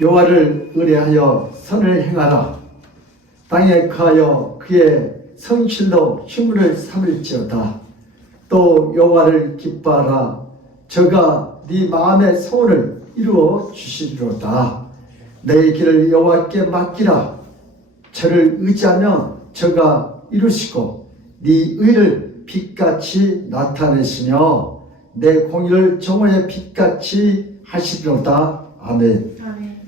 여호와를 의뢰하여 선을 행하라. 땅에 거하여 그의 성실로 힘을 삼을지어다. 또 여호와를 기뻐하라. 저가 네 마음의 소원을 이루어 주시리로다. 내 길을 여호와께 맡기라. 저를 의지하며 저가 이루시고 네 의를 빛같이 나타내시며 내 공의를 정오의 빛같이 하시리로다. 아멘.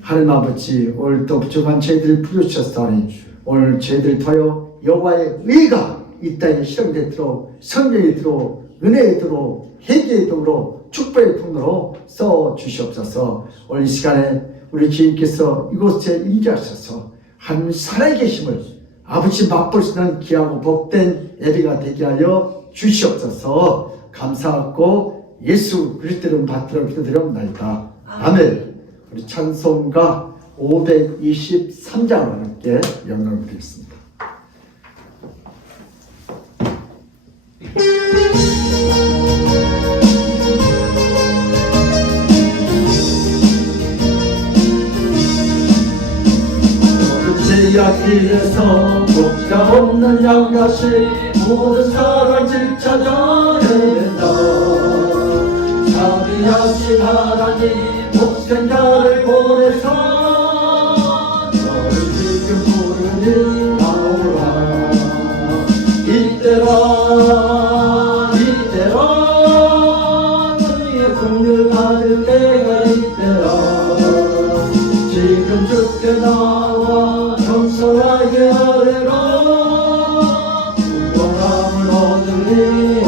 하나님 아버지, 오늘 또 부족한 저희들을 부르셨사오니 오늘 저희들 더여 여호와의 의가 이 땅에 실현되도록 성령이 들어 은혜의 도로 회개의 도로 축복의 통로로 써 주시옵소서. 오늘 이 시간에 우리 주님께서 이곳에 임재하셔서 한 살아계심을 아버지 맛볼 수 있는 귀하고 복된 예배가 되게 하여 주시옵소서. 감사하고 예수 그리스도를 받들어 기도드려옵나이다. 아멘. 우리 찬송가 523장을 함께 영광을 드리겠습니다. 제약길에서 목자 없는 양같이 모든 사랑을 찾아 헤맨다. 자비하신 하나님 목생자를 보내서 너를 지금 부르니 나오라. 이때라 너희의 국률 받을 때가 이때라. 지금 주께 나와 겸손하게 아뢰라. 구원함을 얻으리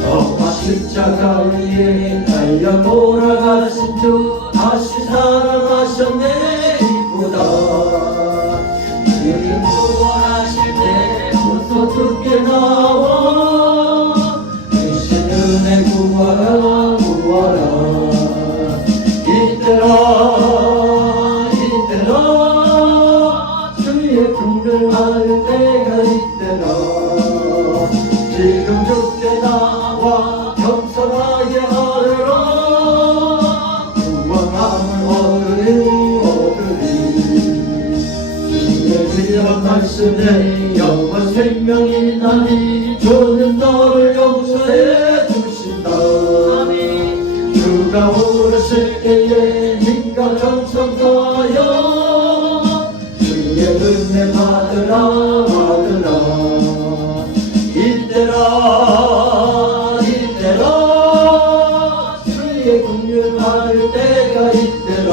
너와 십자가 십자가에 달려 돌아가신 주 다시 살아나셨네 기쁘다. 주님 구원하실 때 벌써 죽게 나와 주신 은혜 구하라 구하라. 이때라 주의 긍휼 받을 때가 이때라. 지금 죽게 나와 겸손하게 하리라. 구원함을 얻으리. 주의 귀한 말씀에 영원 생명이 나니 주는 너를 용서해 주신다. 주가 오르실 때에 네가 정성하여 주의 은혜 받으라 받으라. 이때라 주의 긍휼 받을 때가 이때라.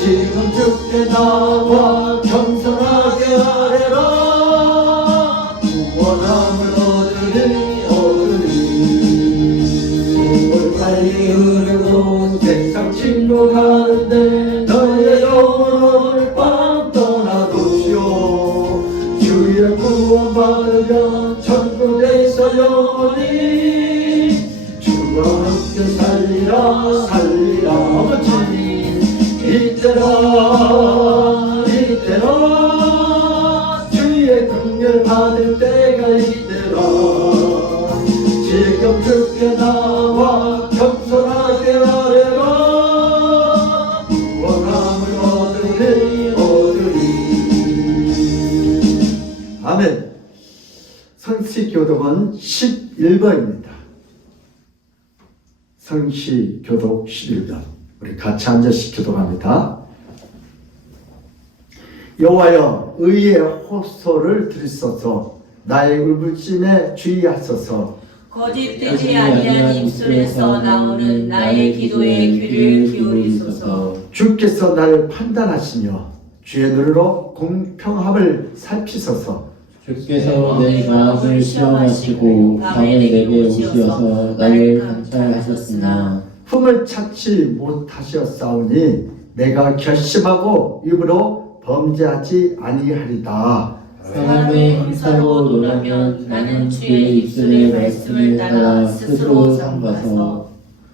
지금 죽게 나와 겸손하게 하래라. 구원함을 얻으리. 세월 빨리 흐르고 세상 친구 가는데 너의 영혼을 빵 떠나두시오. 주의 구원 받으면 천국에서 영원히 주와 함께 살리라 살리라. 아버지 이때라 주의 긍휼 받을 때가 이때라. 지금 죽게 나와 겸손하게 하래라. 구원함을 얻으리. 아멘. 성시교독은 11번입니다. 성시교독 11번. 우리 같이 앉아서 교독합니다. 여호와여 의의 호소를 들으소서. 나의 울부짖음에 주의하소서. 거짓되지 아니한 입술에서 나오는 나의 기도에 귀를 기울이소서. 주께서 나를 판단하시며 주의 눈으로 공평함을 살피소서. 주께서 내 마음을 시험하시고 밤에 내게 오시어서 나를 감찰하셨으나 흠을 찾지 못하셨사오니 내가 결심하고 입으로 범죄하지 아니하리다. 사람의 행사로 논하면 나는 주의 입술의 말씀을 따라 스스로 삼가서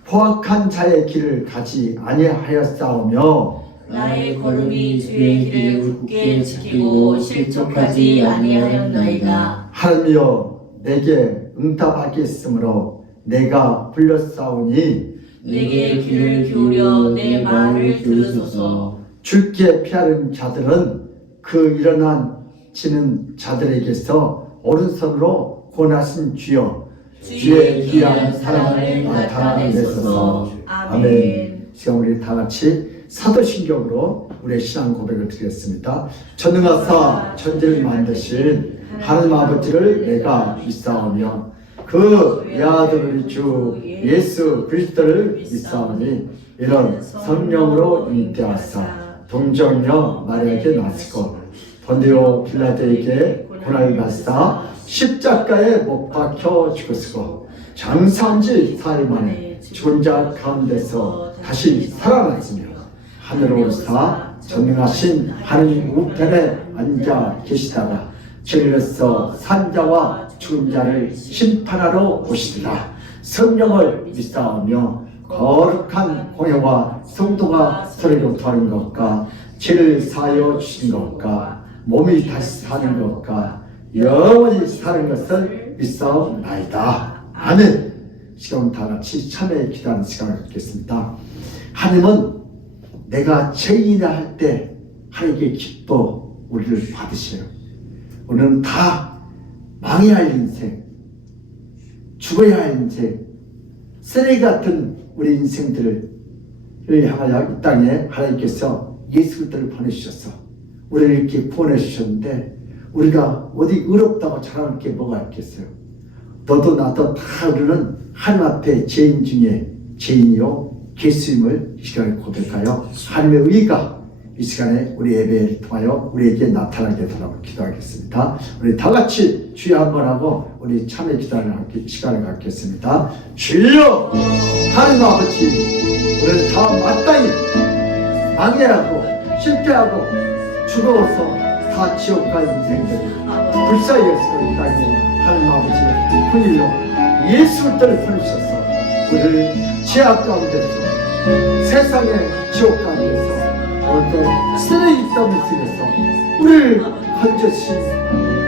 포악한 자의 길을 가지 아니하였사오며 나의 걸음이 주의 길을 굳게 지키고 실족하지 아니하였나이다. 하나님이여 내게 응답하겠으므로 내가 불렀사오니 내게 귀를 기울여 내 말을 들으소서. 주께 피하는 자들은 그 일어난 치는 자들에게서 오른손으로 권하신 주여 주의 귀한 사랑을 나타내소서. 아멘. 지금 우리 다 같이 사도신경으로 우리의 신앙 고백을 드리겠습니다. 전능하사 천지를 만드신 하나님 아버지를 내가 믿사오며 그 외아들 우리 주 예수 그리스도를 믿사오니 이런 성령으로 잉태하사 동정녀 마리아에게 나시고 본디오 빌라도에게 고난을 받사 십자가에 못 박혀 죽으시고 장사한 지 사흘 만에 죽은 자 가운데서 다시 살아났으며 하늘로 올사 전능하신 하느님 우편에 앉아 계시다가 죄로서 산자와 죽은 자를 심판하러 오시리라. 성령을 믿사오며 거룩한 공회와 성도가 서로 교통하는 것과 죄를 사하여 주신 것과 몸이 다시 사는 것과 영원히 사는 것을 믿사옵나이다. 아멘. 지금 다 같이 참회의 기도하는 시간을 갖겠습니다. 하나님은 내가 죄인이라 할 때 하나님께 기뻐 우리를 받으셔요. 우리는 다 망해야 할 인생, 죽어야 할 인생, 쓰레기 같은 우리 인생들을 향하여 이 땅에 하나님께서 예수 그리스도를 보내주셔서 우리를 이렇게 구원해 주셨는데 우리가 어디 의롭다고 자랑할 게 뭐가 있겠어요? 너도 나도 다 우리는 하나님 앞에 죄인 중에 죄인이요 예수님을 시간에 고백하여 하나님의 의가 이 시간에 우리 예배를 통하여 우리에게 나타나게 해달라고 기도하겠습니다. 우리 다 같이 주여 한번 하고 우리 참회 기도하는 시간을 갖겠습니다. 주여 하나님 아버지, 우리는 다 마땅히 망해하고 실패하고 죽어서 다 지옥 갈 인생들 불사이였어. 이 땅에 하나님 아버지 hun일로 예수 그리스도를 보내셔서 우리를 죄악 가운데서 세상의 지옥 가운데서 오늘도 쓰레기 더미 속에서 우리를 건져주신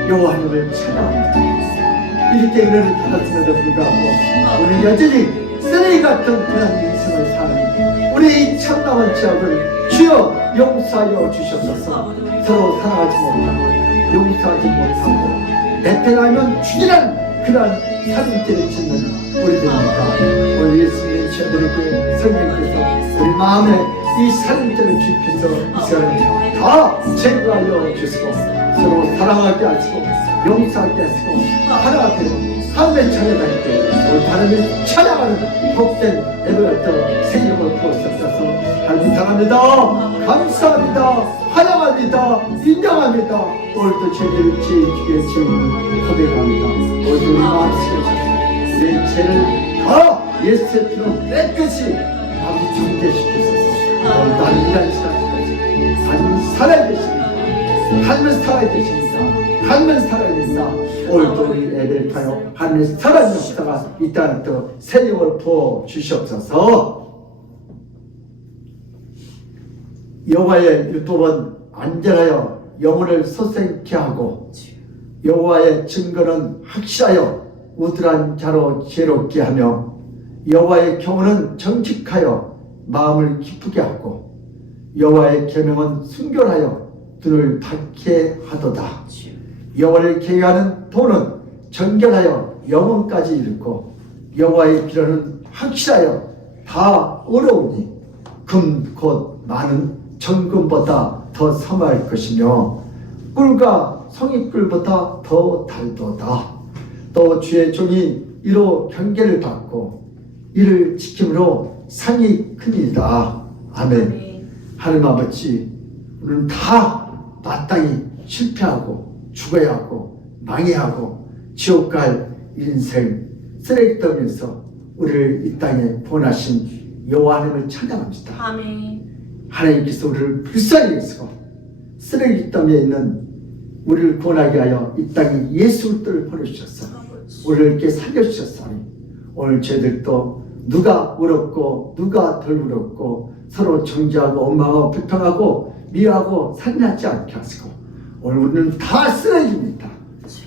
여호와 하나님을 찬양합니다. 이렇게 은혜를 받았음에도 불구하고 우리는 여전히 쓰레기 같은 그런 인생을 사는 우리 이 참남한 죄악을 주여 용서하여 주셨소서. 서로 사랑하지 못하고 용서하지 못하고 내팽하면 죽이란 그런 살인죄를 짓는 우리들입니다. 오늘 예수님의 죄들에게 성령께서 우리 마음에 이 살인죄를 주입해서 이 시간에 다 제거하여 주시고 서로 사랑하게 하시고 용서하게 하시고 하나가 되고 하나님의 자녀가 있게 우리 하나님을 찬양하는 복된 예배였던 생명을 부어주셔서 하나님 사랑합니다. 감사합니다. 환영합니다. 인정합니다. 오늘도 죄를 지게 지으면 고백합니다. 오늘도 우리 마음속에 우리의 죄를 다 예수의 피로 깨끗이 아버지 정죄시키소서. 오늘 나는 이런 시간까지 하나님 살아계십니다. 하나님은 살아계십니다. 하나님은 살아계십니다. 오늘도 우리 예배를 타요 하나님의 살아있는 역사가 이 땅에 또 새 영을 부어주시옵소서. 여호와의 율법은 안전하여 영혼을 소생케 하고 여호와의 증거는 확실하여 우둔한 자로 지혜롭게 하며 여호와의 경호는 정직하여 마음을 기쁘게 하고 여호와의 계명은 순결하여 눈을 밝게 하도다. 여호와를 경외하는 도는 정결하여 영혼까지 이르고 여호와의 기로는 확실하여 다 어려우니 금 곧 많은 정금보다 더 섬할 것이며 꿀과 성의꿀보다 더 달도다. 또 주의 종이 이로 경계를 받고 이를 지킴으로 상이 크니이다. 아멘. 하나님 아버지, 우리는 다 마땅히 실패하고 죽어야 하고 망해하고 지옥 갈 인생 쓰레기더미에서 우리를 이 땅에 보내신 여호와 하나님을 찬양합니다. 아멘. 하나님께서 우리를 불쌍히 여기시고 쓰레기 더미에 있는 우리를 구원하게 하여 이 땅에 예수 그리스도를 보내주셨어. 우리를 이렇게 살려주셨사니 오늘 저희들도 누가 의롭고 누가 덜 의롭고 서로 정죄하고 원망하고 불평하고 미워하고 산나지 않게 하시고 오늘 우리는 다 쓰레기입니다.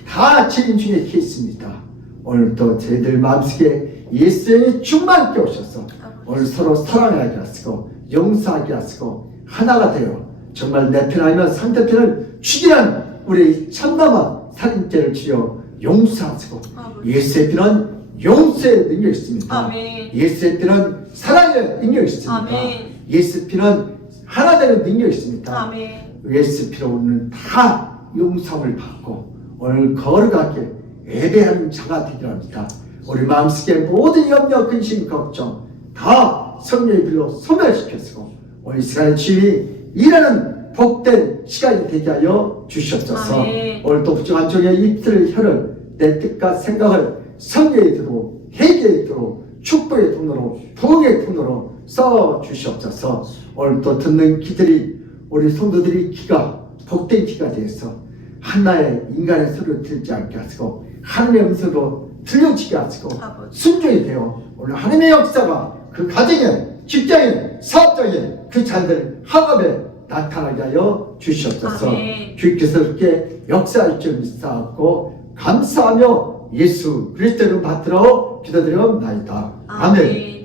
다 죄인 중에 있습니다. 오늘도 저희들 마음속에 예수의 충만케 오셔서 오늘 서로 사랑하게 하시고 용서하게 하시고 하나가 되어 정말 내 편하면 상대편을 죽이는 우리 참담한 살인죄를 지어 용서하시고 예수의 피는 용서의 능력이 있습니다. 아멘. 예수의 피는 사랑의 능력이 있습니다. 아멘. 예수 피는 하나 되는 능력이 있습니다. 아멘. 예수 피로 우리는 다 용서를 받고 오늘 거룩하게 예배하는 자가 되기를 합니다. 우리 마음속에 모든 염려, 근심, 걱정 다 성령의 불로 소멸시켰고 오늘 이 시간의 주님이 일하는 복된 시간이 되게 하여 주시옵소서. 아멘. 오늘 또 부정한 종의 입술의 혀를 내 뜻과 생각을 성령의 도로 회개의 도로 축복의 통로로 부흥의 통로로 써 주시옵소서. 오늘 또 듣는 귀들이 우리 성도들이 귀가 복된 귀가 되어서 하나의 인간의 소리를 들지 않게 하시고 하나님의 음성으로 들려지게 하시고 순종이 되어 오늘 하나님의 역사가 그 가정에 직장에 사업장에 그 자들 학업에 나타나게 하여 주시옵소서. 주께서 그렇게 역사할 줄 믿사옵고 감사하며 예수 그리스도를 받들어 기도드리옵나이다. 아멘.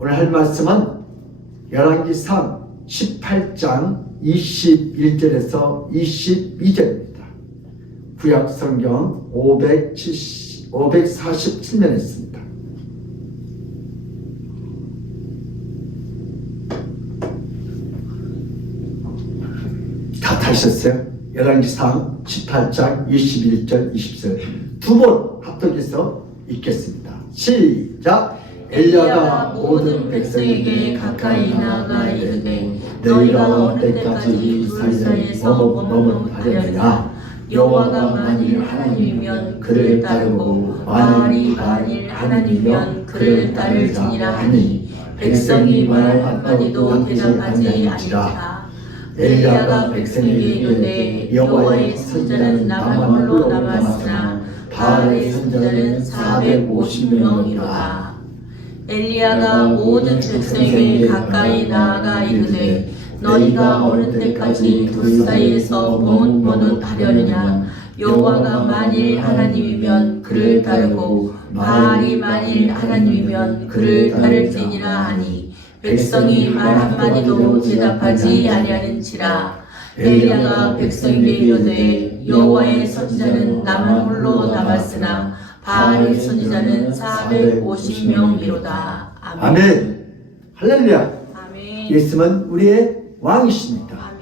오늘 할 말씀은 열왕기상 18장 21절에서 22절입니다. 구약 성경 547면에 있습니다. 다 타셨어요? 열왕기상 18장 21절 20절 두 번 합독해서 읽겠습니다. 시작. 엘리야가 모든 백성에게 가까이 나아가 이르되 너희가 어느 때까지 둘 사이에서 머뭇하려느냐. 여호와가 만일 하나님이면 그를 따르고 바알이 만일 하나님이면 그를 따를지니라 하니 백성이 말 한마디도 대답하지 아니니라. 엘리야가 백성에게 이르되 여호와의 선지자는 나만 홀로 남았으나 바알의 선지자는 450명이로다. 엘리야가 모든 백성에게 가까이 나아가 이르되 너희가 어느 때까지 둘 사이에서 머뭇하려느냐. 여호와가 만일 하나님이면 그를 따르고 바알이 만일 하나님이면 그를 따를지니라 하니 백성이 말 한마디도 대답하지 아니하는지라. 엘리야가 백성에게 이르되 여호와의 선지자는 나만 홀로 남았으나 바알의 선지자는 450명이로다. 아멘. 아멘. 할렐루야. 아멘. 예수님은 우리의 왕이십니다. 아멘.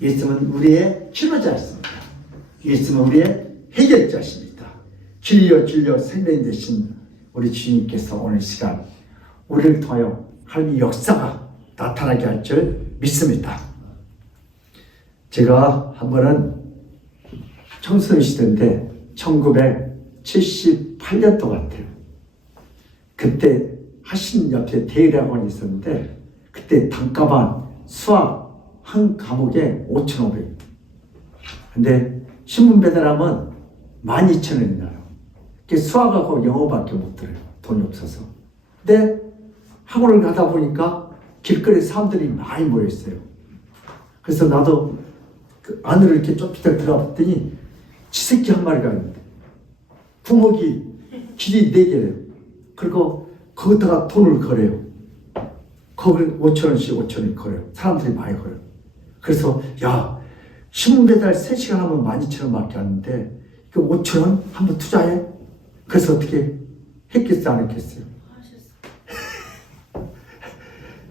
예수님은 우리의 치료자이십니다. 예수님은 우리의 해결자십니다. 진리요 생명 되신 우리 주님께서 오늘 시간 우리를 통하여 하나님의 역사가 나타나게 할 줄 믿습니다. 제가 한 번은 청소년 시대인데 1978년도 같아요. 그때 하신 옆에 대일학원이 있었는데 그때 단가반 수학 한 과목에 5,500원. 근데 신문 배달하면 12,000원이 나요. 수학하고 영어밖에 못 들어요. 돈이 없어서. 근데 학원을 가다 보니까 길거리에 사람들이 많이 모였어요. 그래서 나도 그 안으로 이렇게 좁히다 들어갔더니 치새끼 한 마리가 있는데 부먹이 길이 4개래요. 그리고 거기다가 돈을 걸어요. 거기를 5,000원씩 걸어요. 사람들이 많이 걸어요. 그래서 야, 신문 배달 3시간 하면 12,000원밖에 안 하는데 그 5,000원 한번 투자해? 그래서 어떻게 했겠어요? 안 했겠어요?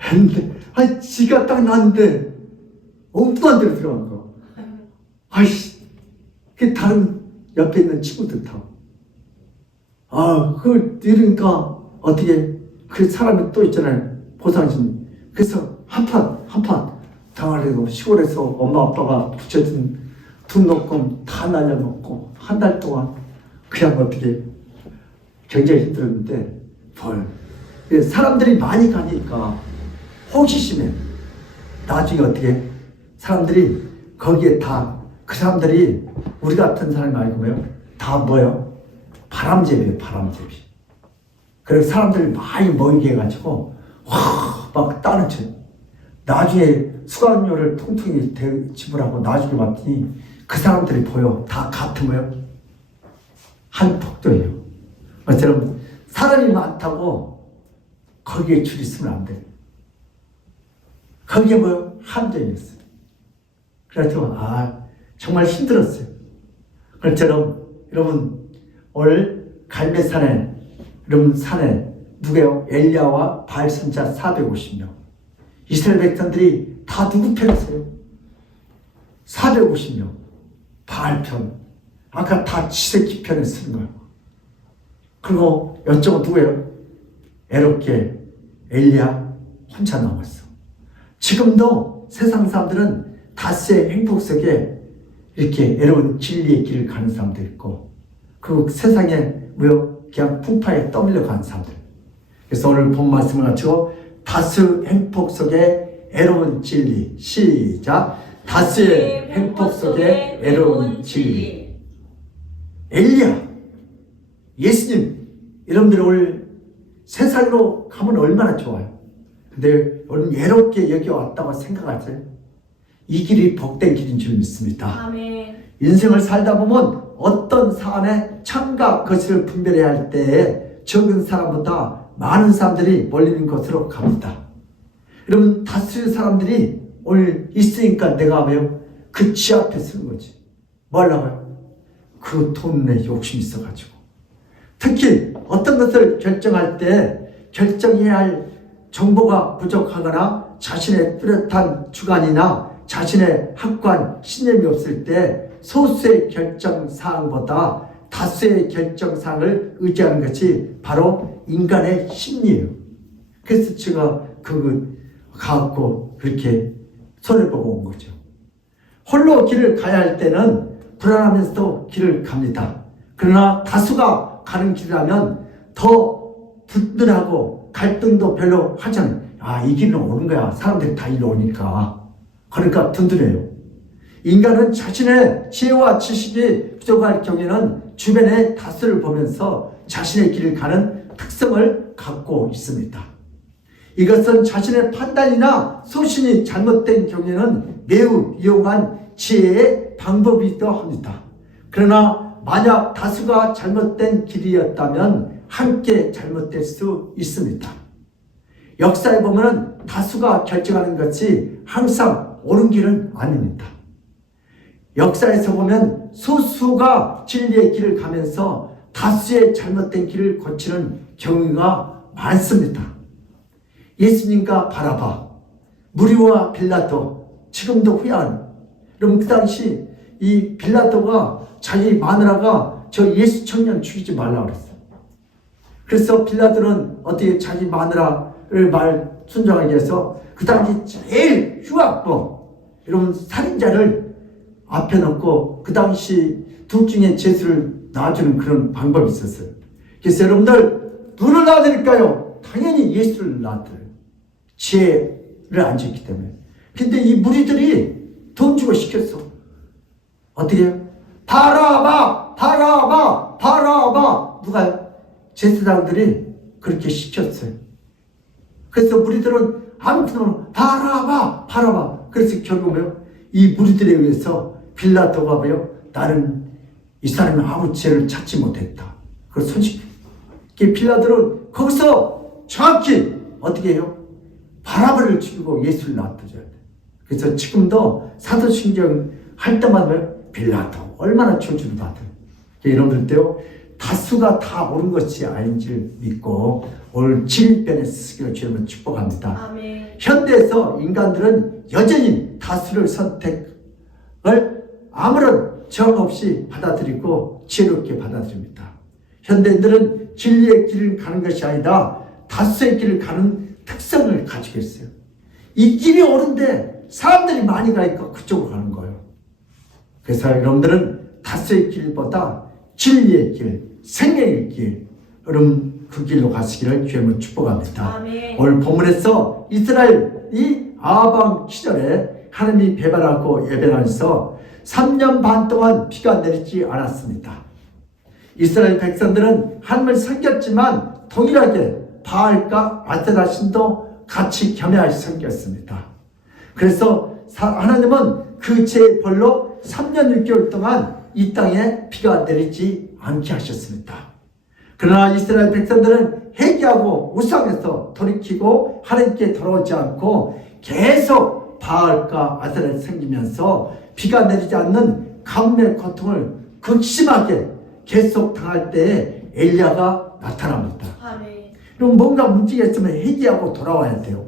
했는데 아니 지가 딱 났는데 엉뚱한 데로 들어간 거. 아이씨, 그 다른 옆에 있는 친구들 다. 그걸 이러니까 어떻게 그 사람이 또 있잖아요. 보상심. 그래서 한 판 당하려고 시골에서 엄마 아빠가 붙여준 등록금 다 날려먹고 한 달 동안 그냥 어떻게 굉장히 힘들었는데 사람들이 많이 가니까 호기심에 나중에 어떻게 사람들이 거기에 다 그 사람들이 우리 같은 사람이 아니고 뭐요? 다 뭐요? 바람잡이에요. 바람잡이. 그래서 사람들이 많이 모이게 해가지고 막 따는 쳐요. 나중에 수강료를 통통이 지불하고 나중에 봤더니 그 사람들이 보여. 다 같은 거예요. 한 폭도예요. 저처럼 사람이 많다고 거기에 줄 있으면 안 돼요. 거기에 뭐요? 한정이었어요. 그래서 정말 힘들었어요. 그처럼 여러분 오늘 갈매산에 여러분 산에 누구예요? 엘리야와 바알 선지자 450명. 이스라엘 백성들이 다 누구 편이세요? 450명. 바알 편. 아까 다 지새끼 편을 쓰는 거예요. 그리고 이쪽은 누구예요? 애롭게 엘리야 혼자 남았어. 지금도 세상 사람들은 다스의 행복 속에 이렇게 애로운 진리의 길을 가는 사람도 있고 그 세상에 그냥 풍파에 떠밀려 가는 사람들. 그래서 오늘 본 말씀을 마치고 다스 행복 속에 애로운 진리. 시작. 다스의 행복 속에 애로운 진리. 엘리야, 예수님, 여러분들 오늘 세상으로 가면 얼마나 좋아요. 근데 오늘 외롭게 여기 왔다고 생각하세요. 이 길이 복된 길인 줄 믿습니다. 아멘. 인생을 살다 보면 어떤 사안에 참과 거실을 분별해야 할 때에 적은 사람보다 많은 사람들이 몰리는 곳으로 갑니다. 여러분 다수의 사람들이 오늘 있으니까 내가 하면 그 지 앞에 쓰는 거지. 뭐 하려고요? 그 돈에 욕심이 있어가지고. 특히 어떤 것을 결정할 때 결정해야 할 정보가 부족하거나 자신의 뚜렷한 주관이나 자신의 학관, 신념이 없을 때 소수의 결정사항보다 다수의 결정사항을 의지하는 것이 바로 인간의 심리예요. 그래서 제가 그거 갖고 그렇게 손해보고 온 거죠. 홀로 길을 가야 할 때는 불안하면서도 길을 갑니다. 그러나 다수가 가는 길이라면 더 든든하고 갈등도 별로 하지 않아요. 아, 이 길로 오는 거야. 사람들이 다 일로 오니까. 그러니까 든든해요. 인간은 자신의 지혜와 지식이 부족할 경우에는 주변의 다수를 보면서 자신의 길을 가는 특성을 갖고 있습니다. 이것은 자신의 판단이나 소신이 잘못된 경우에는 매우 유용한 지혜의 방법이기도 합니다. 그러나 만약 다수가 잘못된 길이었다면 함께 잘못될 수 있습니다. 역사에 보면 다수가 결정하는 것이 항상 옳은 길은 아닙니다. 역사에서 보면 소수가 진리의 길을 가면서 다수의 잘못된 길을 거치는 경우가 많습니다. 예수님과 바라바, 무리와 빌라도, 지금도 후회하는. 그럼 그 당시 이 빌라도가 자기 마누라가 저 예수 청년 죽이지 말라고 그랬어요. 그래서 빌라도는 어떻게 자기 마누라를 말 순종하게 해서 그 당시 제일 흉악범, 이런 살인자를 앞에 놓고 그 당시 둘 중에 죄수를 놔주는 그런 방법이 있었어요. 그래서 여러분들 누구를 놔드릴까요? 당연히 예수를 놔드려요. 지혜를 안 지켰기 때문에. 근데 이 무리들이 돈 주고 시켰어. 어떻게 해요? 바라바, 바라바, 바라바. 누가요? 제사장들이 그렇게 시켰어요. 그래서 무리들은 아무튼 바라바, 바라바. 그래서 결국 뭐요? 이 무리들에 의해서 빌라도가 뭐요? 나는 이 사람이 아무 죄를 찾지 못했다. 그걸 손쉽게. 빌라도는 거기서 정확히 어떻게 해요? 바라바를 죽이고 예수를 놔두셔야 돼. 그래서 지금도 사도신경 할 때마다 빌라도 얼마나 저주를 받아요. 여러분들도요, 다수가 다 옳은 것이 아닌지를 믿고 오늘 진변에 쓰기를 주님을 축복합니다. 아멘. 현대에서 인간들은 여전히 다수를 선택을 아무런 저항 없이 받아들이고 지혜롭게 받아들입니다. 현대인들은 진리의 길을 가는 것이 아니라 다수의 길을 가는 특성을 가지고 있어요. 이 길이 옳은데 사람들이 많이 가니까 그쪽으로 가는 거예요. 그래서 여러분들은 다수의 길보다 진리의 길, 생명의 길, 여러분 그 길로 가시기를 주님을 축복합니다. 아멘. 오늘 본문에서 이스라엘이 아방 시절에 하나님이 배반하고 예배하면서 3년 반 동안 비가 내리지 않았습니다. 이스라엘 백성들은 하나님을 섬겼지만 동일하게 바알과 아세라 신도 같이 겸해하시 섬겼습니다. 그래서 하나님은 그 죄의 벌로 3년 6개월 동안 이 땅에 비가 내리지 않게 하셨습니다. 그러나 이스라엘 백성들은 회개하고 우상에서 돌이키고 하나님께 돌아오지 않고 계속 바알과 아세라를 섬기면서 비가 내리지 않는 가뭄의 고통을 극심하게 계속 당할 때에 엘리야가 나타납니다. 아멘. 그럼 뭔가 문제가 있으면 회개하고 돌아와야 돼요.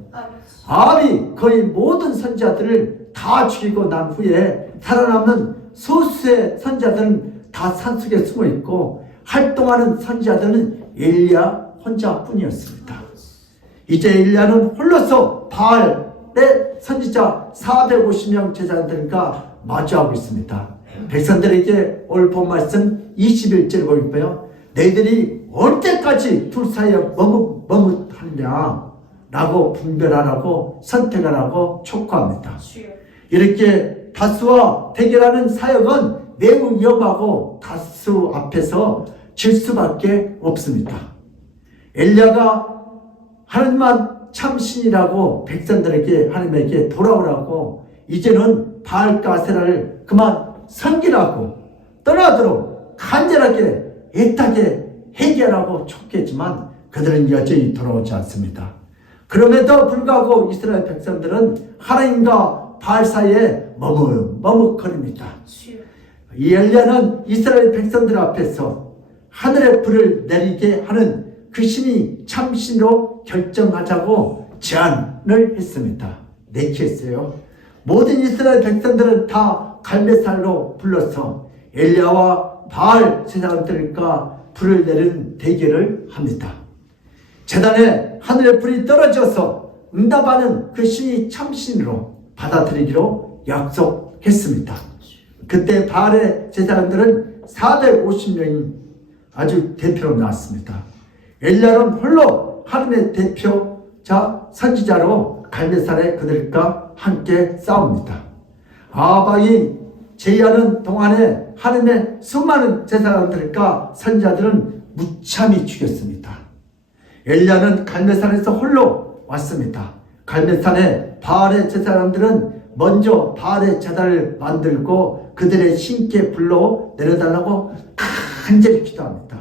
아합이 거의 모든 선지자들을 다 죽이고 난 후에 살아남는 소수의 선지자들은 다 산속에 숨어 있고 활동하는 선지자들은 엘리야 혼자뿐이었습니다. 이제 엘리야는 홀로서 바알의 선지자 450명 제자들과 마주하고 있습니다. 백성들에게 오늘 본 말씀 21절을 보니까요, 너희들이 올 때까지 둘 사이에 머뭇하느냐 라고 분별하라고 선택하라고 촉구합니다. 이렇게 다수와 대결하는 사역은 매우 위험하고 다수 앞에서 질 수밖에 없습니다. 엘리야가 하나님만 참 신이라고 백성들에게 하나님에게 돌아오라고 이제는 바알과 아세라를 그만 섬기라고 떠나도록 간절하게 애타게 회개하라고 촉구했지만 그들은 여전히 돌아오지 않습니다. 그럼에도 불구하고 이스라엘 백성들은 하나님과 바알 사이에 머뭇거립니다. 이 엘리야는 이스라엘 백성들 앞에서 하늘의 불을 내리게 하는 그 신이 참신으로 결정하자고 제안을 했습니다. 내키했어요. 모든 이스라엘 백성들은 다 갈매살로 불러서 엘리야와 바알 제사장들과 불을 내리는 대결을 합니다. 제단에 하늘의 불이 떨어져서 응답하는 그 신이 참신으로 받아들이기로 약속했습니다. 그때 바알의 제사장들은 450명이 아주 대표로 나왔습니다. 엘리야는 홀로 하나님의 대표자 선지자로 갈멜산에 그들과 함께 싸웁니다. 아합이 제의하는 동안에 하나님의 수많은 제사장들과 선지자들은 무참히 죽였습니다. 엘리야는 갈멜산에서 홀로 왔습니다. 갈멜산에 바알의 제사장들은 먼저 바알의 제단을 만들고 그들의 신께 불러 내려달라고 간절히 기도합니다.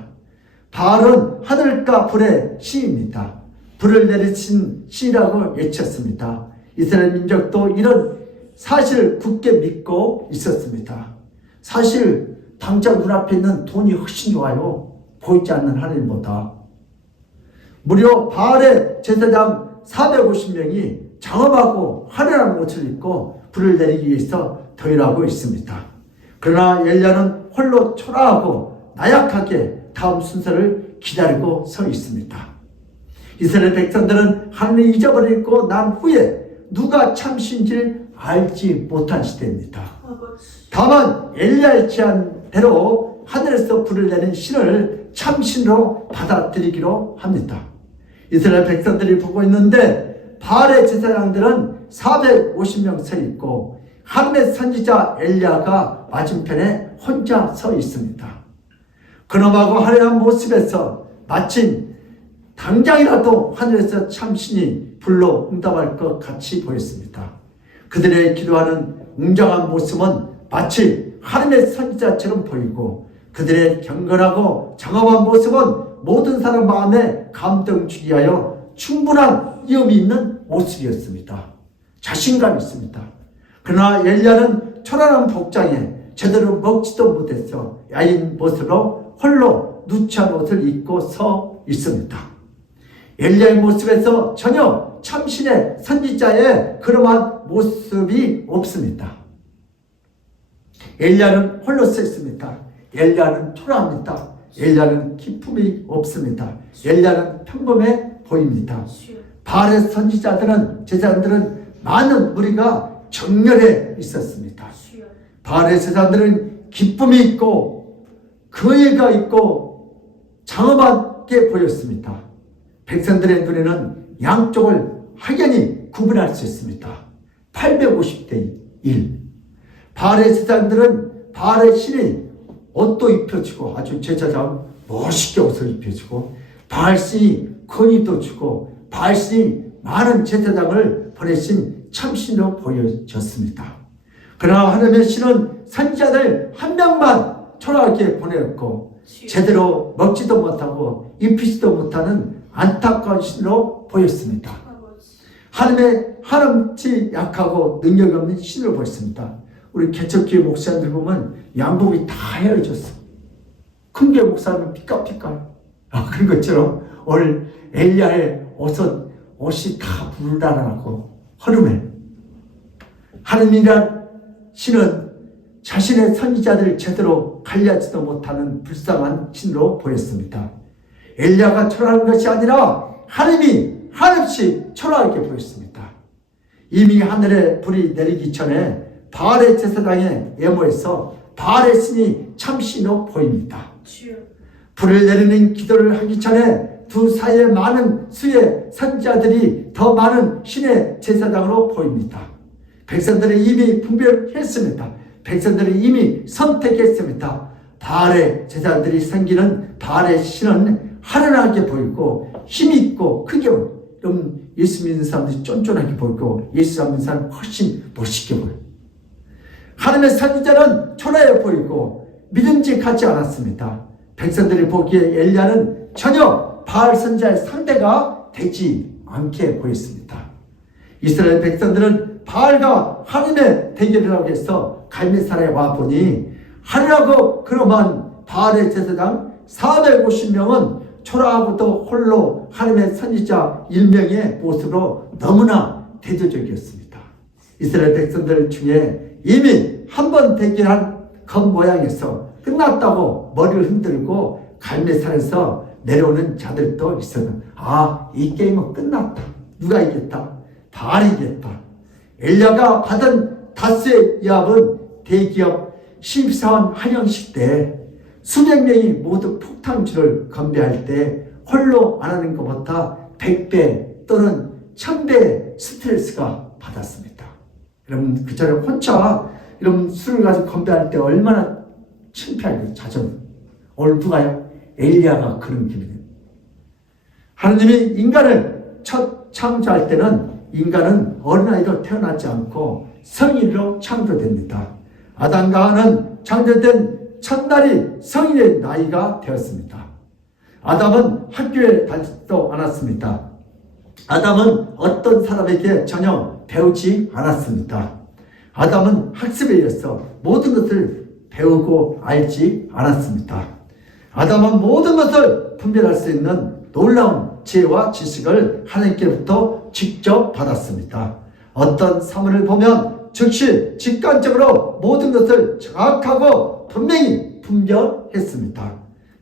바알은 하늘과 불의 신입니다. 불을 내리신 신이라고 외쳤습니다. 이스라엘 민족도 이런 사실을 굳게 믿고 있었습니다. 사실 당장 눈앞에 있는 돈이 훨씬 좋아요. 보이지 않는 하나님보다. 무려 바알의 제사장 450명이 장엄하고 화려한 옷을 입고 불을 내리기 위해서 더일하고 있습니다. 그러나 엘리야는 홀로 초라하고 나약하게 다음 순서를 기다리고 서 있습니다. 이스라엘 백성들은 하나님을 잊어버리고 난 후에 누가 참신지를 알지 못한 시대입니다. 다만 엘리야의 제안대로 하늘에서 불을 내린 신을 참신으로 받아들이기로 합니다. 이스라엘 백성들이 보고 있는데 바알의 제사장들은 450명 서 있고 하나님의 선지자 엘리야가 맞은편에 혼자 서 있습니다. 그놈하고 화려한 모습에서 마침 당장이라도 하늘에서 참신이 불러 응답할 것 같이 보였습니다. 그들의 기도하는 웅장한 모습은 마치 하나님의 선지자처럼 보이고 그들의 경건하고 장엄한 모습은 모든 사람 마음에 감동 주게 하여 충분한 위엄이 있는 모습이었습니다. 자신감이 있습니다. 그러나 엘리야는 초라한 복장에 제대로 먹지도 못해서 야인 모습으로 홀로 누추한 옷을 입고 서 있습니다. 엘리야의 모습에서 전혀 참신의 선지자의 그러한 모습이 없습니다. 엘리야는 홀로 서 있습니다. 엘리야는 초라합니다. 엘리야는 기쁨이 없습니다. 엘리야는 평범해 보입니다. 바알의 선지자들은 제사장들은 많은 무리가 정렬해 있었습니다. 바알의 제사장들은 기쁨이 있고 그애가 있고 장엄하게 보였습니다. 백성들의 눈에는 양쪽을 확연히 구분할 수 있습니다. 850대 1. 바알의 제사장들은 바알의 신이 옷도 입혀주고 아주 제사장 멋있게 옷을 입혀주고 바알 신이 권위도 주고 바알 신이 많은 제사장을 보내신 참신으로 보여졌습니다. 그러나 하나님의 신은 선지자들 한 명만 초라하게 보내었고 제대로 먹지도 못하고 입히지도 못하는 안타까운 신으로 보였습니다. 하나님의 한없이 약하고 능력이 없는 신으로 보였습니다. 우리 개척교회 목사님들 보면 양복이 다 헤어졌어. 큰 교회 목사님은 삐까삐까. 그런 것처럼 오늘 엘리야의 옷이 다 불단하고 허름해. 하느님이란 신은 자신의 선지자들을 제대로 관리하지도 못하는 불쌍한 신으로 보였습니다. 엘리야가 초라한 것이 아니라 하나님이 한없이 초라하게 보였습니다. 이미 하늘에 불이 내리기 전에 바알의 제사장의 외모에서 바알의 신이 참신으로 보입니다. 불을 내리는 기도를 하기 전에 두 사이에 많은 수의 선지자들이 더 많은 신의 제사장으로 보입니다. 백성들은 이미 분별했습니다. 백성들은 이미 선택했습니다. 바알의 제사장들이 섬기는 바알의 신은 하늘하게 보이고 힘이 있고 크게 보이고 좀 예수 믿는 사람들이 쫀쫀하게 보이고 예수 믿는 사람은 훨씬 멋있게 보여요. 하나님의 선지자는 초라해 보이고 믿음직하지 않았습니다. 백성들이 보기에 엘리야는 전혀 바알 선지자의 상대가 되지 않게 보였습니다. 이스라엘 백성들은 바알과 하나님의 대결을 하기 위해서 갈멜산에 와보니 하늘하고 그러한 바알의 제사장 450명은 초라하고도 홀로 하나님의 선지자 1명의 모습으로 너무나 대조적이었습니다. 이스라엘 백성들 중에 이미 한 번 대결한 겉모양에서 끝났다고 머리를 흔들고 갈멜산에서 내려오는 자들도 있어요. 아, 이 게임은 끝났다. 누가 이겼다? 바알이 이겼다. 엘리야가 받은 다스의 이합은 대기업 신입사원 환영식 때 수백 명이 모두 폭탄주를 건배할 때 홀로 안 하는 것보다 100배 또는 1000배의 스트레스가 받았습니다. 여러분 그 전에 혼자 여러분 술을 가지고 건배할 때 얼마나 창피하게 자존. 오늘 누가요? 엘리야가 그런 기분이에요. 하나님이 인간을 첫 창조할 때는 인간은 어린아이로 태어나지 않고 성인으로 창조됩니다. 아담과 하와는 창조된 첫날이 성인의 나이가 되었습니다. 아담은 학교에 다니지도 않았습니다. 아담은 어떤 사람에게 전혀 배우지 않았습니다. 아담은 학습에 의해서 모든 것을 배우고 알지 않았습니다. 아담은 모든 것을 분별할 수 있는 놀라운 지혜와 지식을 하나님께로부터 직접 받았습니다. 어떤 사물을 보면 즉시 직관적으로 모든 것을 정확하고 분명히 분별했습니다.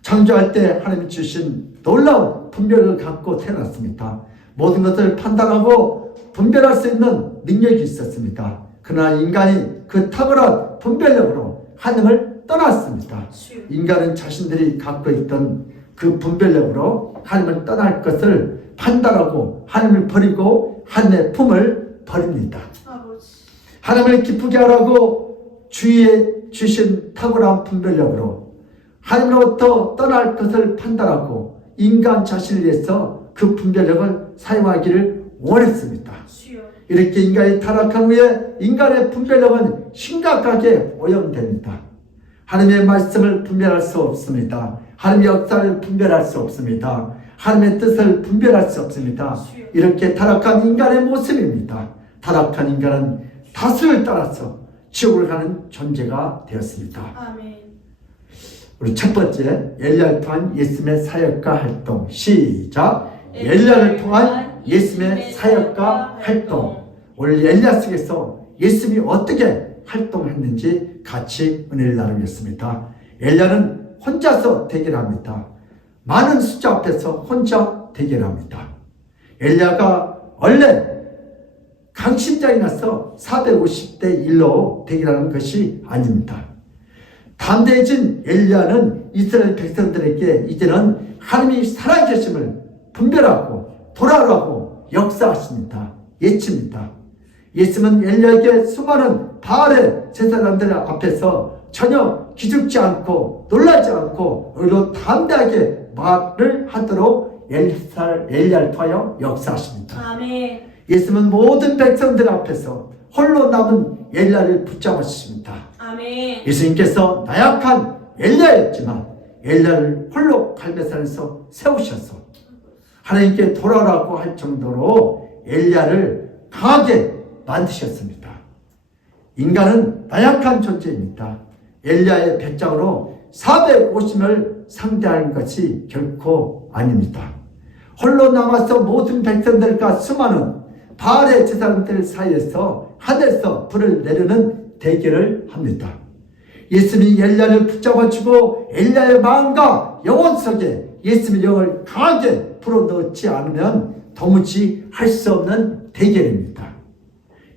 창조할 때 하나님이 주신 놀라운 분별을 갖고 태어났습니다. 모든 것을 판단하고 분별할 수 있는 능력이 있었습니다. 그러나 인간이 그 탁월한 분별력으로 하나님을 떠났습니다. 인간은 자신들이 갖고 있던 그 분별력으로 하나님을 떠날 것을 판단하고 하나님을 버리고 하나님의 품을 버립니다. 하나님을 기쁘게 하라고 주위에 주신 탁월한 분별력으로 하나님으로부터 떠날 것을 판단하고 인간 자신을 위해서 그 분별력을 사용하기를 원했습니다. 이렇게 인간이 타락한 후에 인간의 분별력은 심각하게 오염됩니다. 하나님의 말씀을 분별할 수 없습니다. 하나님의 역사를 분별할 수 없습니다. 하나님의 뜻을 분별할 수 없습니다. 이렇게 타락한 인간의 모습입니다. 타락한 인간은 다스를 따라서 지옥을 가는 존재가 되었습니다. 아멘. 우리 첫 번째, 엘리야를 통한 예수님의 사역과 활동. 시작. 엘리야를 통한 예수님의 사역과 활동. 오늘 엘리야 속에서 예수님이 어떻게 활동했는지 같이 은혜를 나누겠습니다. 엘리야는 혼자서 대결합니다. 많은 숫자 앞에서 혼자 대결합니다. 엘리야가 원래 강심장이 나서 450대 1로 대결하는 것이 아닙니다. 담대해진 엘리야는 이스라엘 백성들에게 이제는 하나님이 살아계심을 분별하고 돌아가고 역사하십니다. 예칩니다. 예수님은 엘리야에게 수많은 바알의 제사장들 앞에서 전혀 기죽지 않고 놀라지 않고 오히려 담대하게 말을 하도록 엘리야를 통하여 역사하십니다. 아멘. 예수님은 모든 백성들 앞에서 홀로 남은 엘리야를 붙잡으십니다. 아멘. 예수님께서 나약한 엘리야였지만 엘리야를 홀로 갈매산에서 세우셔서 하나님께 돌아오라고 할 정도로 엘리야를 강하게 만드셨습니다. 인간은 나약한 존재입니다. 엘리야의 배짱으로 450명을 상대하는 것이 결코 아닙니다. 홀로 남아서 모든 백성들과 수많은 바알의 제사장들 사이에서 하늘에서 불을 내리는 대결을 합니다. 예수님이 엘리야를 붙잡아주고 엘리야의 마음과 영혼 속에 예수님의 영을 강하게 불어넣지 않으면 도무지 할 수 없는 대결입니다.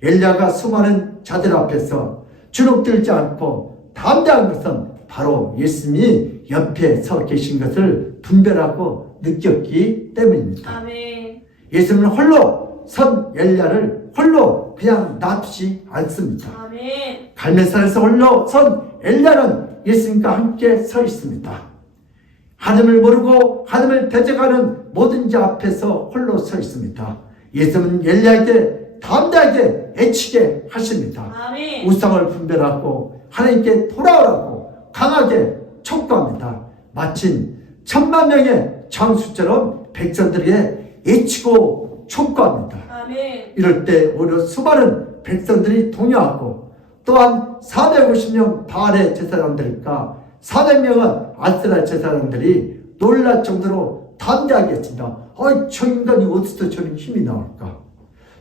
엘리야가 수많은 자들 앞에서 주눅들지 않고 담대한 것은 바로 예수님이 옆에 서 계신 것을 분별하고 느꼈기 때문입니다. 아멘. 예수님은 홀로 선 엘리야를 홀로 그냥 놔두지 않습니다. 아멘. 갈매산에서 홀로 선 엘리야는 예수님과 함께 서 있습니다. 하나님을 모르고 하나님을 대적하는 모든 자 앞에서 홀로 서 있습니다. 예수님은 엘리야에게 담대하게 애치게 하십니다. 아멘. 우상을 분별하고 하나님께 돌아오라고 강하게 촉구합니다. 마침 10,000,000명의 장수처럼 백성들에게 애치고 촉구합니다. 아멘. 이럴 때 오히려 수많은 백성들이 동요하고 또한 450명 바알의 제사장들과 400명은 아스라 제사장들이 놀랄 정도로 담대하게 했습니다. 저 인간이 어디서 저런 힘이 나올까?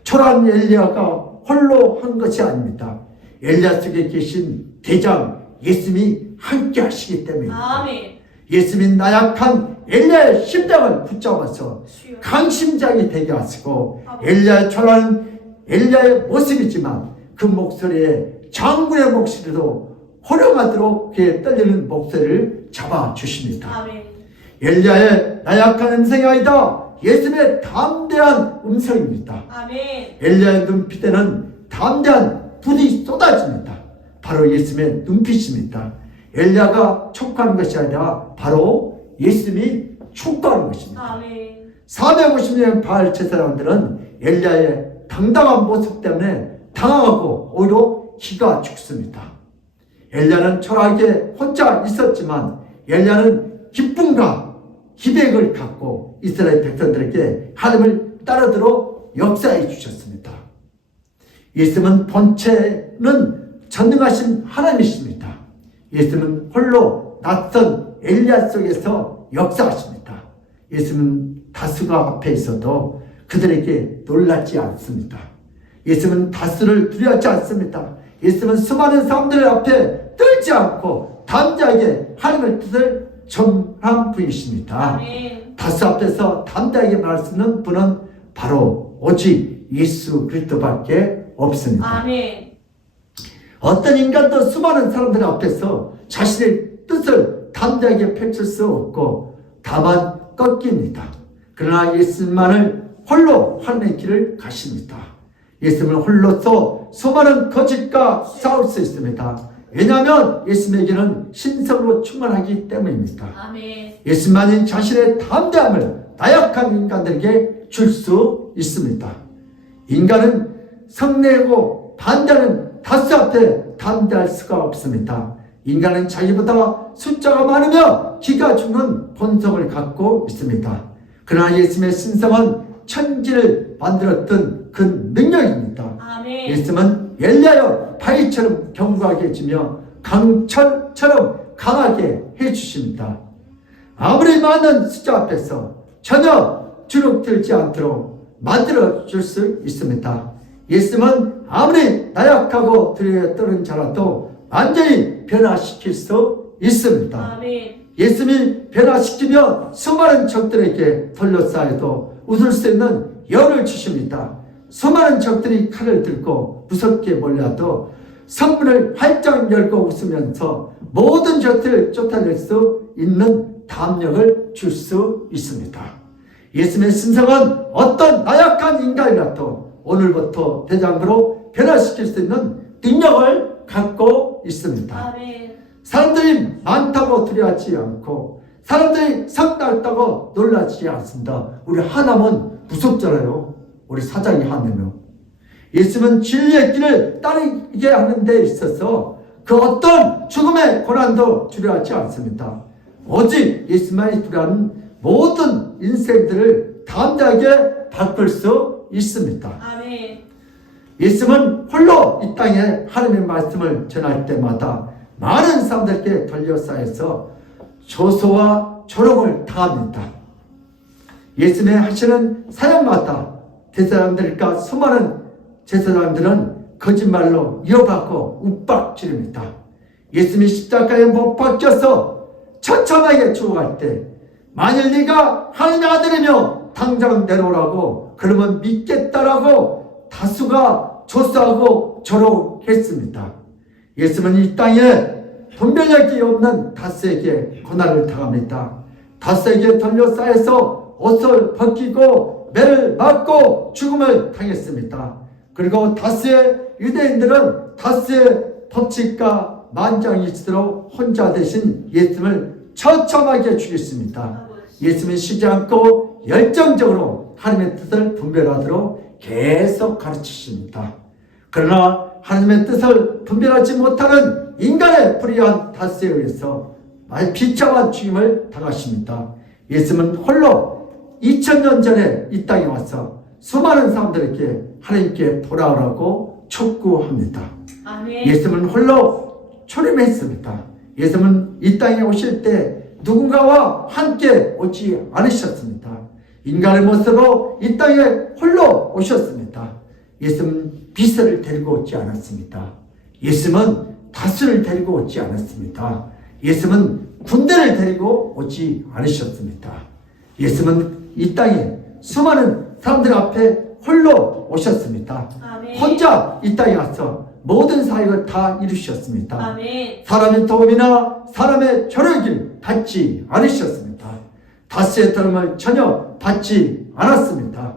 초라한 엘리야가 홀로 한 것이 아닙니다. 엘리야 속에 계신 대장 예수님이 함께 하시기 때문입니다. 아멘. 예수님이 나약한 엘리야의 심장을 붙잡아서 주여. 강심장이 되게 하시고 엘리야처럼 엘리야의 모습이지만 그 목소리에 장군의 목소리도 호령하도록 그의 떨리는 목소리를 잡아주십니다. 아멘. 엘리야의 나약한 음성이 아니다. 예수님의 담대한 음성입니다. 아멘. 엘리야의 눈빛에는 담대한 불이 쏟아집니다. 바로 예수님의 눈빛입니다. 엘리야가 촉구하는 것이 아니라 바로 예수님이 촉구하는 것입니다. 아멘. 450년 바알 제사장들은 엘리야의 당당한 모습 때문에 당황하고 오히려 기가 죽습니다. 엘리야는 초라하게 혼자 있었지만 엘리야는 기쁨과 기백을 갖고 이스라엘 백성들에게 하나님을 따르도록 역사해 주셨습니다. 예수님은 본체는 전능하신 하나님이십니다. 예수님은 홀로 낯선 엘리야 속에서 역사하십니다. 예수님은 다수가 앞에 있어도 그들에게 놀라지 않습니다. 예수님은 다수를 두려워하지 않습니다. 예수님은 수많은 사람들 앞에 떨지 않고 담대하게 하나님의 뜻을 전한 분이십니다. 아멘. 다수 앞에서 담대하게 말할 수 있는 분은 바로 오직 예수 그리스도밖에 없습니다. 아멘. 어떤 인간도 수많은 사람들 앞에서 자신의 뜻을 담대하게 펼칠 수 없고 다만 꺾입니다. 그러나 예수님만을 홀로 하나님의 길을 가십니다. 예수님을 홀로서 수많은 거짓과 싸울 수 있습니다. 왜냐하면 예수님에게는 신성으로 충만하기 때문입니다. 아멘. 예수님만이 자신의 담대함을 나약한 인간들에게 줄 수 있습니다. 인간은 성내고 반대하는 다수 앞에 담대할 수가 없습니다. 인간은 자기보다 숫자가 많으며 기가 죽는 본성을 갖고 있습니다. 그러나 예수님의 신성은 천지를 만들었던 그 능력입니다. 아멘. 예수님은 엘리야여 바위처럼 견고하게 해주며 강철처럼 강하게 해주십니다. 아무리 많은 숫자 앞에서 전혀 주눅들지 않도록 만들어줄 수 있습니다. 예수님은 아무리 나약하고 두려워 떠는 자라도 완전히 변화시킬 수 있습니다. 아멘. 예수님이 변화시키며 수많은 적들에게 둘러싸여도 웃을 수 있는 열을 주십니다. 수많은 적들이 칼을 들고 무섭게 몰려도 성문을 활짝 열고 웃으면서 모든 적들을 쫓아낼 수 있는 담력을 줄 수 있습니다. 예수님의 신성은 어떤 나약한 인간이라도 오늘부터 대장부로 변화시킬 수 있는 능력을 갖고 있습니다. 아멘. 사람들이 많다고 두려워하지 않고 사람들이 성 넓다고 놀라지 않습니다. 우리 하나님은 무섭잖아요. 우리 사장이 하나님이요. 예수님은 진리의 길을 따르게 하는 데 있어서 그 어떤 죽음의 고난도 두려워하지 않습니다. 오직 예수님만이 두려워하는 모든 인생들을 담대하게 바꿀 수 있습니다. 아멘. 예수님은 홀로 이 땅에 하나님의 말씀을 전할 때마다 많은 사람들에게 둘러싸여서 조소와 조롱을 당합니다. 예수님의 하시는 사역마다 제사장들과 수많은 제사장들은 거짓말로 이어받고 윽박지릅니다. 예수님이 십자가에 못 박혀서 처참하게 죽어갈 때 만일 네가 하나님의 아들이며 당장 내놓으라고 그러면 믿겠다라고 다수가 조사하고 조롱했습니다. 예수님은 이 땅에 분별력이 없는 다스에게 고난을 당합니다. 다스에게 둘러싸여서 옷을 벗기고 매를 맞고 죽음을 당했습니다. 그리고 다스의 유대인들은 다스의 법칙과 만장일치로 혼자 대신 예수님을 처참하게 죽였습니다. 예수님은 쉬지 않고 열정적으로 하나님의 뜻을 분별하도록 계속 가르치십니다. 그러나 하나님의 뜻을 분별하지 못하는 인간의 불의한 다스에 의해서 비참한 죽임을 당하십니다. 예수님은 홀로 2000년 전에 이 땅에 와서 수많은 사람들에게 하나님께 돌아오라고 촉구합니다. 아멘. 예수님은 홀로 초림했습니다. 예수님은 이 땅에 오실 때 누군가와 함께 오지 않으셨습니다. 인간의 모습으로 이 땅에 홀로 오셨습니다. 예수님은 비서를 데리고 오지 않았습니다. 예수님은 다수를 데리고 오지 않았습니다. 예수님은 군대를 데리고 오지 않으셨습니다. 예수님은 이 땅에 수많은 사람들 앞에 홀로 오셨습니다. 아멘. 혼자 이 땅에 와서 모든 사역을 다 이루셨습니다. 아멘. 사람의 도움이나 사람의 조력을 받지 않으셨습니다. 다스의 도움을 전혀 받지 않았습니다.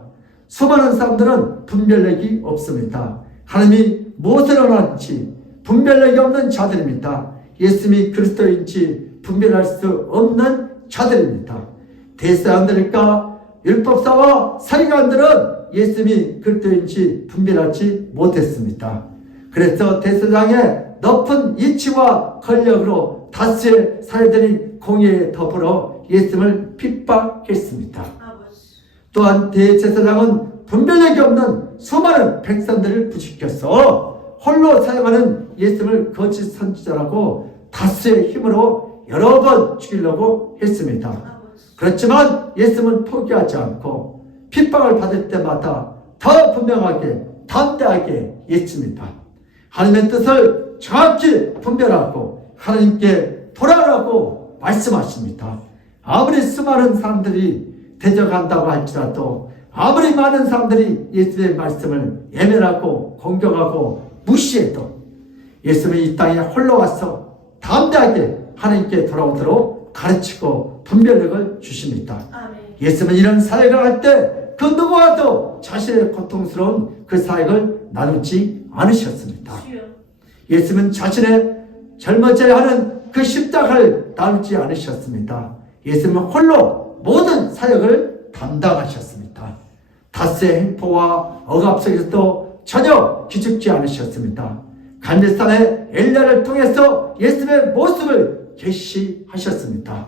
수많은 사람들은 분별력이 없습니다. 하나님이 무엇을 원하는지 분별력이 없는 자들입니다. 예수님이 그리스도인지 분별할 수 없는 자들입니다. 대사람들과 율법사와 사기관들은 예수님이 그리스도인지 분별하지 못했습니다. 그래서 대제사장의 높은 이치와 권력으로 다수의 사회들이 공의에 더불어 예수님을 핍박했습니다. 아버지. 또한 대제사장은 분별력이 없는 수많은 백성들을 부추겨서 홀로 사용하는 예수님을 거짓 선지자라고 다수의 힘으로 여러 번 죽이려고 했습니다. 아버지. 그렇지만 예수님은 포기하지 않고 핍박을 받을 때마다 더 분명하게 담대하게 외칩니다. 하나님의 뜻을 정확히 분별하고 하나님께 돌아오라고 말씀하십니다. 아무리 수많은 사람들이 대적한다고 할지라도 아무리 많은 사람들이 예수의 말씀을 예면하고 공격하고 무시해도 예수님이 이 땅에 홀로 와서 담대하게 하나님께 돌아오도록 가르치고 분별력을 주십니다. 아멘. 예수님은 이런 사역을 할 때 그 누구와도 자신의 고통스러운 그 사역을 나누지 않으셨습니다. 주여. 예수님은 자신의 젊어져야 하는 그 십자가를 나누지 않으셨습니다. 예수님은 홀로 모든 사역을 담당하셨습니다. 다스의 행포와 억압 속에서도 전혀 기죽지 않으셨습니다. 갈멜산의 엘리야를 통해서 예수님의 모습을 계시하셨습니다.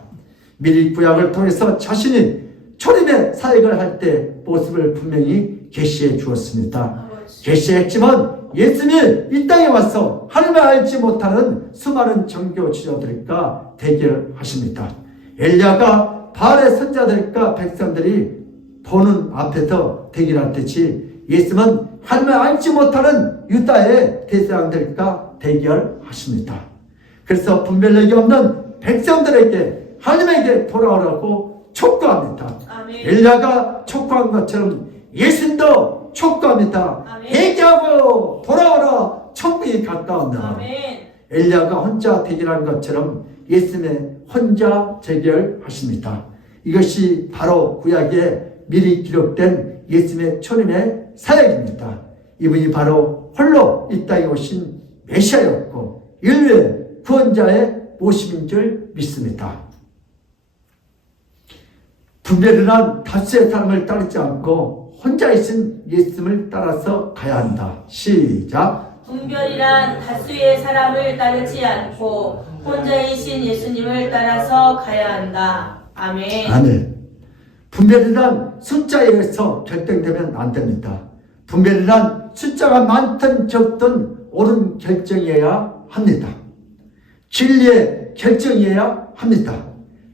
미리 구약을 통해서 자신이 초림의 사역을 할 때 모습을 분명히 계시해 주었습니다. 아버지. 계시했지만 예수님이 이 땅에 와서 하나님을 알지 못하는 수많은 정교 지도자들과 대결하십니다. 엘리야가 바알의 선자들과 백성들이 보는 앞에서 대결하듯이 예수님은 하나님을 알지 못하는 유다의 대제사장들과 대결하십니다. 그래서 분별력이 없는 백성들에게 하나님에게 돌아오라고 촉구합니다. 아멘. 엘리야가 촉구한 것처럼 예수님도 촉구합니다. 아멘. 회개하고 돌아오라, 천국이 가까운다. 아멘. 엘리야가 혼자 대결한 것처럼 예수님의 혼자 대결하십니다. 이것이 바로 구약에 미리 기록된 예수님의 초림의 사역입니다. 이분이 바로 홀로 이 땅에 오신 메시아였고 인류의 구원자의 모심인 줄 믿습니다. 분별이란 다수의 사람을 따르지 않고 혼자 있은 예수님을 따라서 가야 한다. 시작. 분별이란 다수의 사람을 따르지 않고 혼자이신 예수님을 따라서 가야 한다. 아멘. 아멘. 분별이란 숫자에 의해서 결정되면 안 됩니다. 분별이란 숫자가 많든 적든 옳은 결정이어야 합니다. 진리의 결정이어야 합니다.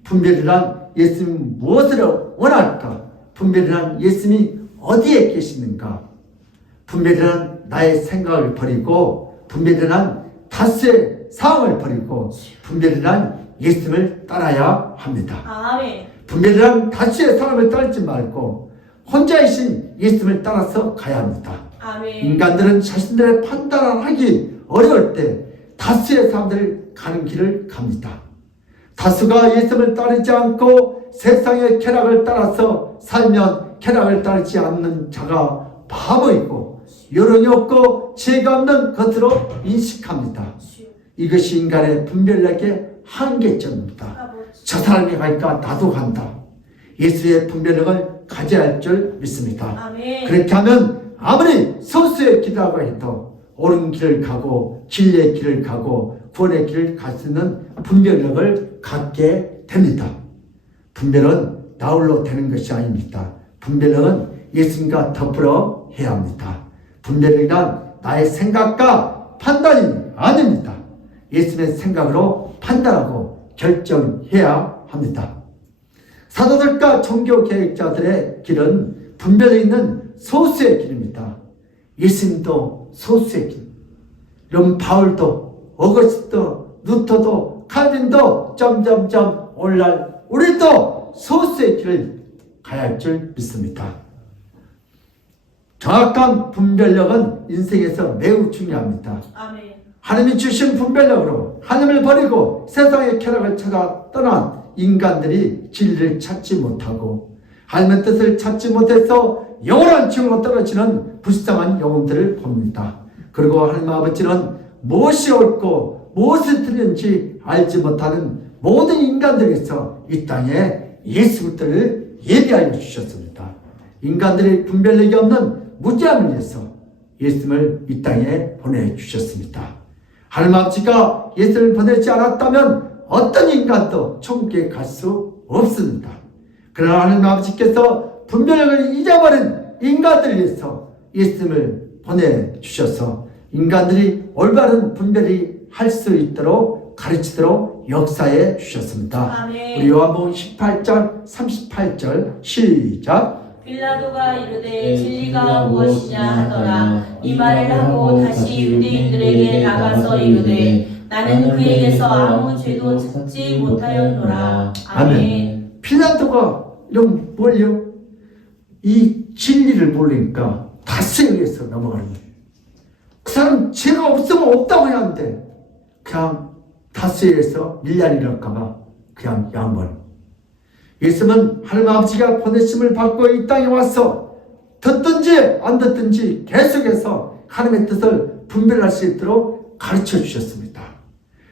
분별이란 예수님이 무엇을 원할까? 분별이란 예수님이 어디에 계시는가? 분별이란 나의 생각을 버리고, 분별이란 다수의 상황을 버리고, 분별이란 예수님을 따라야 합니다. 아멘. 분별이란 다수의 사람을 따르지 말고 혼자이신 예수님을 따라서 가야 합니다. 아멘. 인간들은 자신들의 판단을 하기 어려울 때 다수의 사람들 가는 길을 갑니다. 다수가 예수님을 따르지 않고 세상의 쾌락을 따라서 살면 쾌락을 따르지 않는 자가 바보이고 여론이 없고 지혜가 없는 것으로 인식합니다. 이것이 인간의 분별력의 한계점입니다. 아버지. 저 사람이 갈까 나도 간다. 예수의 분별력을 가져야 할 줄 믿습니다. 아멘. 그렇게 하면 아무리 소수의 길이라고 해도 옳은 길을 가고 진리의 길을 가고 구원의 길을 갈 수 있는 분별력을 갖게 됩니다. 분별은 나 홀로 되는 것이 아닙니다. 분별력은 예수님과 더불어 해야 합니다. 분별이란 나의 생각과 판단이 아닙니다. 예수님의 생각으로 판단하고 결정해야 합니다. 사도들과 종교 계획자들의 길은 분별이 있는 소수의 길입니다. 예수님도 소수의 길. 그럼 바울도 어거스토 루터도 칼빈도 점점점 오늘날 우리도 소수의 길을 가야 할 줄 믿습니다. 정확한 분별력은 인생에서 매우 중요합니다. 아멘. 하나님이 주신 분별력으로 하나님을 버리고 세상의 쾌락을 찾아 떠난 인간들이 진리를 찾지 못하고 하나님의 뜻을 찾지 못해서 영원한 지옥으로 떨어지는 불쌍한 영혼들을 봅니다. 그리고 하나님 아버지는 무엇이 옳고 무엇이 틀린지 알지 못하는 모든 인간들에서 이 땅에 예수 그리스도를 예비하여 주셨습니다. 인간들이 분별력이 없는 무지함을 위해서 예수님을 이 땅에 보내주셨습니다. 하나님 아버지가 예수를 보내지 않았다면 어떤 인간도 천국에 갈 수 없습니다. 그러나 하나님 아버지께서 분별력을 잊어버린 인간들을 위해서 예수님을 보내주셔서 인간들이 올바른 분별이 할 수 있도록 가르치도록 역사해 주셨습니다. 아멘. 우리 요한복음 18장 38절 시작. 빌라도가 이르되 진리가 무엇이냐 하더라. 이 말을 하고 다시 유대인들에게 나가서 이르되 나는 그에게서 아무 죄도 찾지 못하였노라. 아멘. 빌라도가 이런 뭘요? 이 진리를 모르니까 다스에 의해서 넘어가는 거예요. 그 사람 죄가 없으면 없다고 해야 하는데 그냥 다스에 의해서 밀란이 일어날까봐 그냥 양보하는. 예수는 하나님 아버지가 보내심을 받고 이 땅에 와서 듣든지 안 듣든지 계속해서 하나님의 뜻을 분별할 수 있도록 가르쳐 주셨습니다.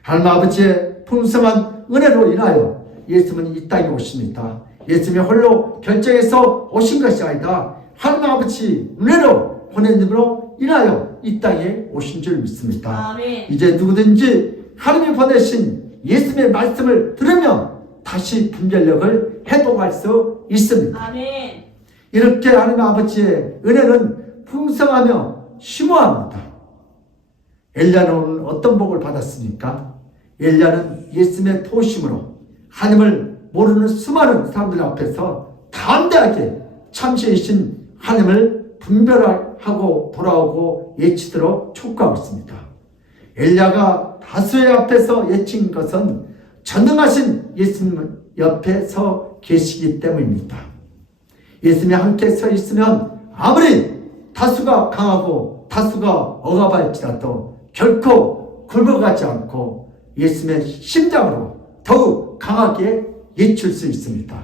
하나님 아버지의 풍성한 은혜로 인하여 예수는 이 땅에 오십니다. 예수님이 홀로 결정해서 오신 것이 아니다. 하나님 아버지 은혜로 보내님으로 인하여 이 땅에 오신 줄 믿습니다. 아멘. 이제 누구든지 하나님이 보내신 예수님의 말씀을 들으면 다시 분별력을 회복할 수 있습니다. 아멘. 이렇게 하나님 아버지의 은혜는 풍성하며 심오합니다. 엘리야는 어떤 복을 받았습니까? 엘리야는 예수님의 도심으로 하나님을 모르는 수많은 사람들 앞에서 담대하게 참신이신 하나님을 분별하고 돌아오고 예치도록 촉구하고 있습니다. 엘리야가 다수의 앞에서 예친 것은 전능하신 예수님 옆에 서 계시기 때문입니다. 예수님이 함께 서 있으면 아무리 다수가 강하고 다수가 억압할지라도 결코 굴러가지 않고 예수님의 심장으로 더욱 강하게 예칠 수 있습니다.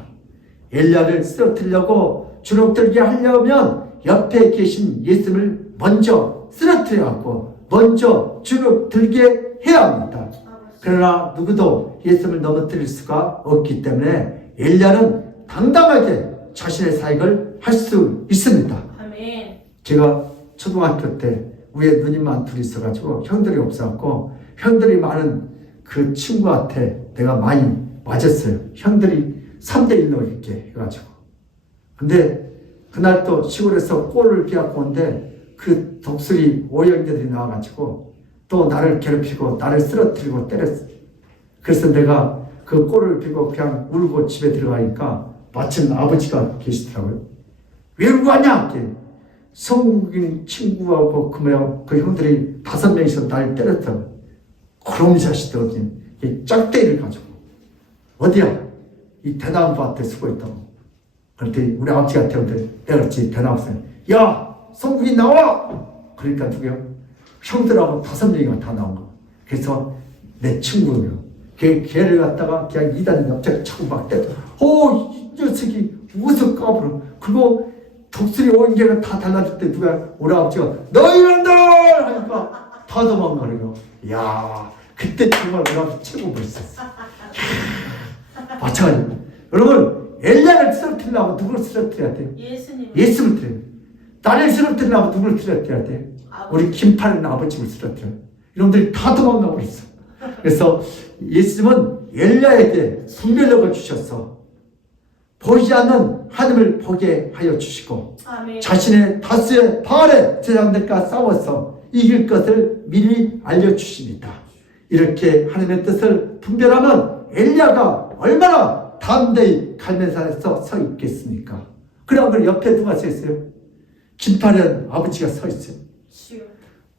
엘리야를 쓰러뜨리려고 주눅들게 하려면 옆에 계신 예수님을 먼저 쓰러뜨려야 하고 먼저 주눅들게 해야 합니다. 그러나 누구도 예수님을 넘어뜨릴 수가 없기 때문에 엘리야는 당당하게 자신의 사역을 할 수 있습니다. 아멘. 제가 초등학교 때 위에 누님만 둘이 있어가지고 형들이 없어갖고 형들이 많은 그 친구한테 내가 많이 맞았어요. 형들이 3대1로 이렇게 해가지고. 근데 그날 또 시골에서 꼴을 비갖고 온데 그 독수리 오형제들이 나와가지고 또 나를 괴롭히고 나를 쓰러뜨리고 때렸어. 그래서 내가 그 꼴을 비고 그냥 울고 집에 들어가니까 마침 아버지가 계시더라고요. 왜 울고 왔냐? 성국인 친구하고 그 형들이 5명이서 날 때렸어. 그놈 자식들 어디 짝대기를 가지고 어디야? 이 대나무 밭에 수고했다고. 그랬더니 우리 아버지가 태우더니 내가 그랬지 대나무에 야 성국이 나와! 그러니까 누구요? 형들하고 5명이가 다 나온 거. 그래서 내 친구요. 걔를 갖다가 그냥 2단 옆자리 차고 막 때려. 이 녀석이 무슨 까불어. 그거 독수리 온개가 다 달라질 때 누가 우리 아버지가 너 이런다! 하니까 다 도망가는 거. 이야 그때 정말 우리 아버지 최고 멋있었어. 마찬가지로 여러분 엘리야를 쓰러뜨리려면 누구를 쓰러뜨려야 돼? 예수님. 예수를 쓰러뜨려야 돼. 나를 쓰러뜨리려면 누구를 쓰러뜨려야 돼? 우리 김파는 아버지를 쓰러뜨려. 이놈들이 다 도망가 버렸어. 그래서 예수님은 엘리야에게 분별력을 주셔서 보이지 않는 하나님을 보게 하여 주시고 아멘. 자신의 다수의 바알의 제자들과 싸워서 이길 것을 미리 알려주십니다. 이렇게 하나님의 뜻을 분별하면 엘리야가 얼마나 담대히 갈멜산에서 서 있겠습니까? 그러면 옆에 누가 서 있어요? 김파련 아버지가 서 있어요.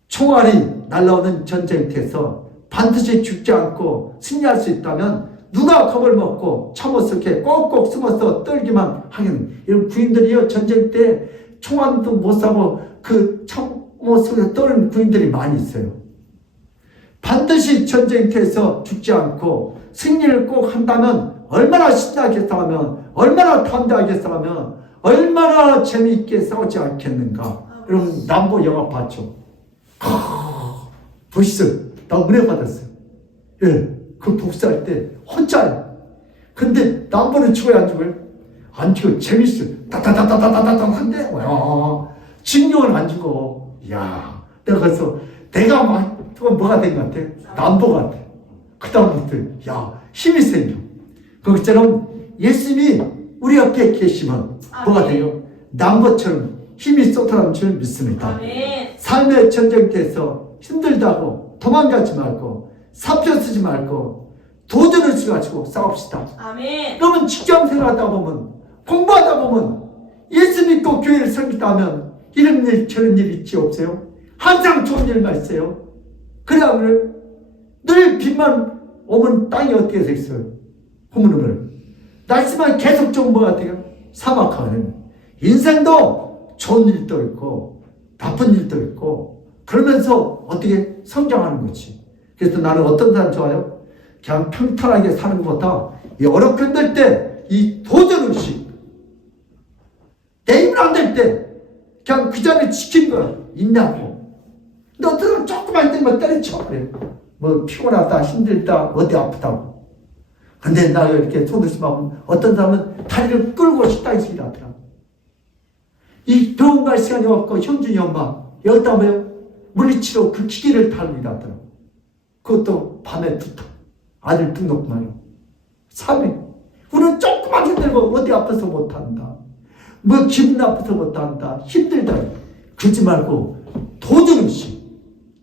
총알이 날라오는 전쟁터에서 반드시 죽지 않고 승리할 수 있다면 누가 겁을 먹고 참아서 이렇게 꼭꼭 숨어서 떨기만 하겠는 이런 부인들이요, 전쟁 때 총알도 못 사고 그 참아서 떠는 부인들이 많이 있어요. 반드시 전쟁터에서 죽지 않고 승리를 꼭 한다면 얼마나 신나게 싸우면, 얼마나 담대하게 싸우면, 얼마나 재미있게 싸우지 않겠는가. 여러분 남보 영화 봤죠? 보시죠. 나 은혜 받았어요. 예, 그 복수할 때 혼자예요. 근데 남보는 죽어요, 안 죽어요? 안 죽어요. 재밌어요. 다다다다다다다 한데 진경은 안 죽어. 야, 내가 그래서 내가 막 뭐가 된 것 같아? 남보 같아. 그 다음부터 야, 힘이 생겨. 그것처럼 예수님이 우리 옆에 계시면 뭐가 돼요? 남보처럼 힘이 쏟아나는 줄 믿습니다. 아멘. 삶의 전쟁터에서 힘들다고 도망가지 말고 사표 쓰지 말고 도전을 가지고 싸웁시다. 아멘. 그러면 직장 생활하다 보면, 공부하다 보면, 예수 믿고 교회를 섬기다 하면 이런 일 저런 일 있지 없어요? 항상 좋은 일만 있어요. 그래야 그래. 늘 빛만 오면 땅이 어떻게 돼 있어요? 흐물흐물. 날씨만 계속 좋은 것 같아요. 사막하는 인생도 좋은 일도 있고 나쁜 일도 있고 그러면서 어떻게 성장하는 거지. 그래서 나는 어떤 사람 좋아요? 그냥 평탄하게 사는 것보다 이 어렵게 힘들 때 이 도전의식, 내 힘을 안 될 때 그냥 그 자리를 지키는 거야. 있냐고. 근데 어떤 사람 조금만 힘들면 때려쳐. 그래. 뭐 피곤하다, 힘들다, 어디 아프다고. 근데 나 이렇게 소득심하면 어떤 사람은 다리를 끌고 식당에서 일하더라. 이 병원 갈 시간이 없고 형준이 엄마 여기다 뭐요? 물리치료 그 기계를 타고 일하더라. 그것도 밤에 두터 아들 등록만요. 3회. 우리는 조금만 힘들고 어디 아파서 못한다. 뭐 기분 나빠서 못한다. 힘들다. 그러지 말고 도전의식.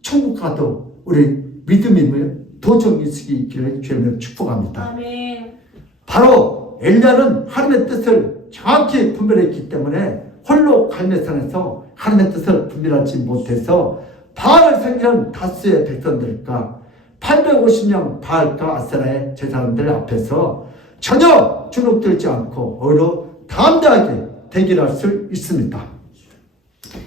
천국 가도 우리 믿음이 뭐예요? 도전의식이 있기를 주님으로 축복합니다. 아멘. 바로 엘리야는 하나님의 뜻을 정확히 분별했기 때문에 홀로 갈매산에서 하나님의 뜻을 분별하지 못해서 바알을 섬기는 다수의 백성들과 850명 바알과 아세라의 제사장들 앞에서 전혀 주눅들지 않고 오히려 담대하게 대결할 수 있습니다.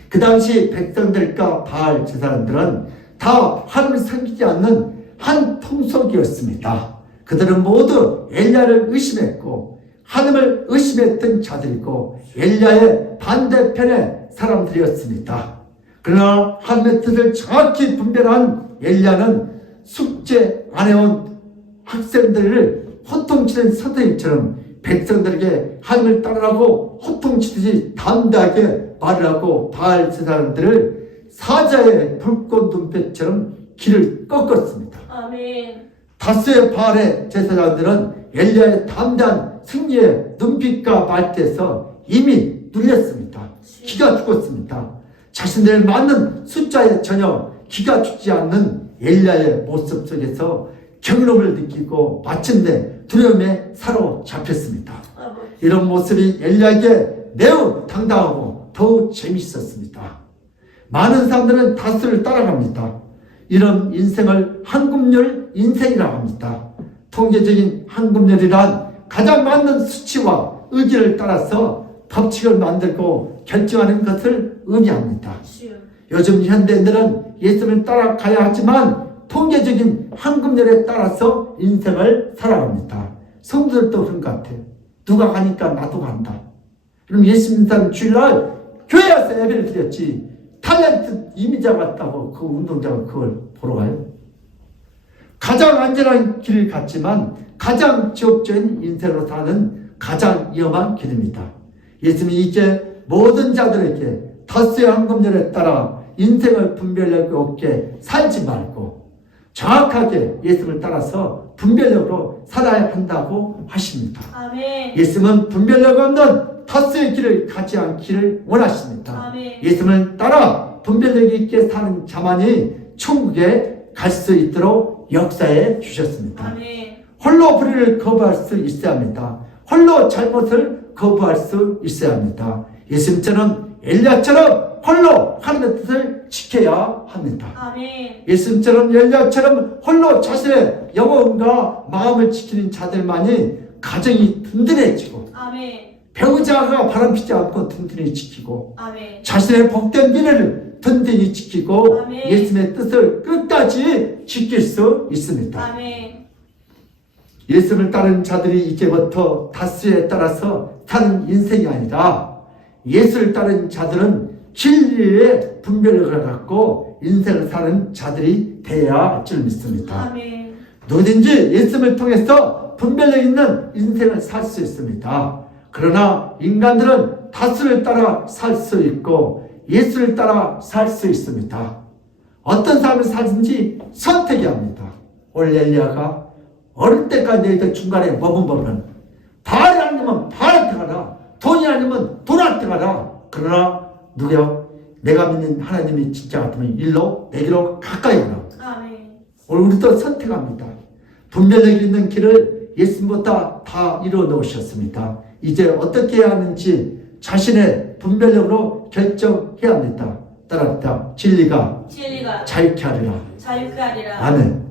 그 당시 백성들과 바알 제사장들은 다 하나님을 섬기지 않는 한 통속이었습니다. 그들은 모두 엘리야를 의심했고 하나님을 의심했던 자들이고 엘리야의 반대편의 사람들이었습니다. 그러나 하나님의 뜻을 정확히 분별한 엘리야는 숙제 안 해온 학생들을 호통치는 선생님처럼 백성들에게 하나님을 따르라고 호통치듯이 담대하게 말을 하고 바알 제사장들을 사자의 불꽃 눈빛처럼 길을 꺾었습니다. 아멘. 다수의 바알의 제사장들은 엘리야의 담대한 승리의 눈빛과 말투에서 이미 눌렸습니다. 기가 죽었습니다. 자신들 맞는 숫자에 전혀 기가 죽지 않는 엘리야의 모습 속에서 경이로움을 느끼고 마침내 두려움에 사로잡혔습니다. 이런 모습이 엘리야에게 매우 당당하고 더욱 재미있었습니다. 많은 사람들은 다수를 따라갑니다. 이런 인생을 한금률 인생이라고 합니다. 통계적인 한금률이란 가장 맞는 수치와 의지를 따라서 법칙을 만들고 결정하는 것을 의미합니다. 요즘 현대인들은 예수를 따라가야 하지만 통계적인 한금률에 따라서 인생을 살아갑니다. 성도들도 그런 것 같아요. 누가 가니까 나도 간다. 그럼 예수 믿는 사람 주일날 교회 와서 예배를 드렸지 탤런트 이미자 같다고 그 운동자가 그걸 보러 가요? 가장 안전한 길을 갔지만 가장 지옥적인 인생으로 사는 가장 위험한 길입니다. 예수님이 이제 모든 자들에게 다수의 한금률에 따라 인생을 분별력 없게 살지 말고 정확하게 예수님을 따라서 분별력으로 살아야 한다고 하십니다. 아멘. 예수님은 분별력 없는 다수의 길을 가지 않기를 원하십니다. 아멘. 예수님을 따라 분별력 있게 사는 자만이 천국에 갈 수 있도록 역사해 주셨습니다. 아멘. 홀로 불의를 거부할 수 있어야 합니다. 홀로 잘못을 거부할 수 있어야 합니다. 예수님처럼 엘리야처럼 홀로 하나님의 뜻을 지켜야 합니다. 아멘. 예수님처럼 엘리야처럼 홀로 자신의 영혼과 마음을 지키는 자들만이 가정이 든든해지고 아멘. 배우자가 바람피지 않고 든든히 지키고 아멘. 자신의 복된 미래를 든든히 지키고 아멘. 예수님의 뜻을 끝까지 지킬 수 있습니다. 아멘. 예수님을 따르는 자들이 이제부터 다스에 따라서 사는 인생이 아니라 예수를 따르는 자들은 진리의 분별력을 갖고 인생을 사는 자들이 되어야 할 줄 믿습니다. 아멘. 누구든지 예수님을 통해서 분별력 있는 인생을 살 수 있습니다. 그러나 인간들은 다수를 따라 살 수 있고 예수를 따라 살 수 있습니다. 어떤 삶을 살든지 선택해야 합니다. 오늘 엘리야가 어릴 때까지 너희들 중간에 머뭇머뭇 바알이 아니면 바알한테 가라, 돈이 아니면 돈한테 가라. 그러나 누구요? 내가 믿는 하나님이 진짜 같으면 일로 내기로 가까이 가라. 아멘. 오늘 우리도 선택합니다. 분별력 있는 길을 예수님보다 다 이루어 놓으셨습니다. 이제 어떻게 해야 하는지 자신의 분별력으로 결정해야 합니다. 따라합니다. 진리가 자유케 하리라. 자유케 하리라. 아멘.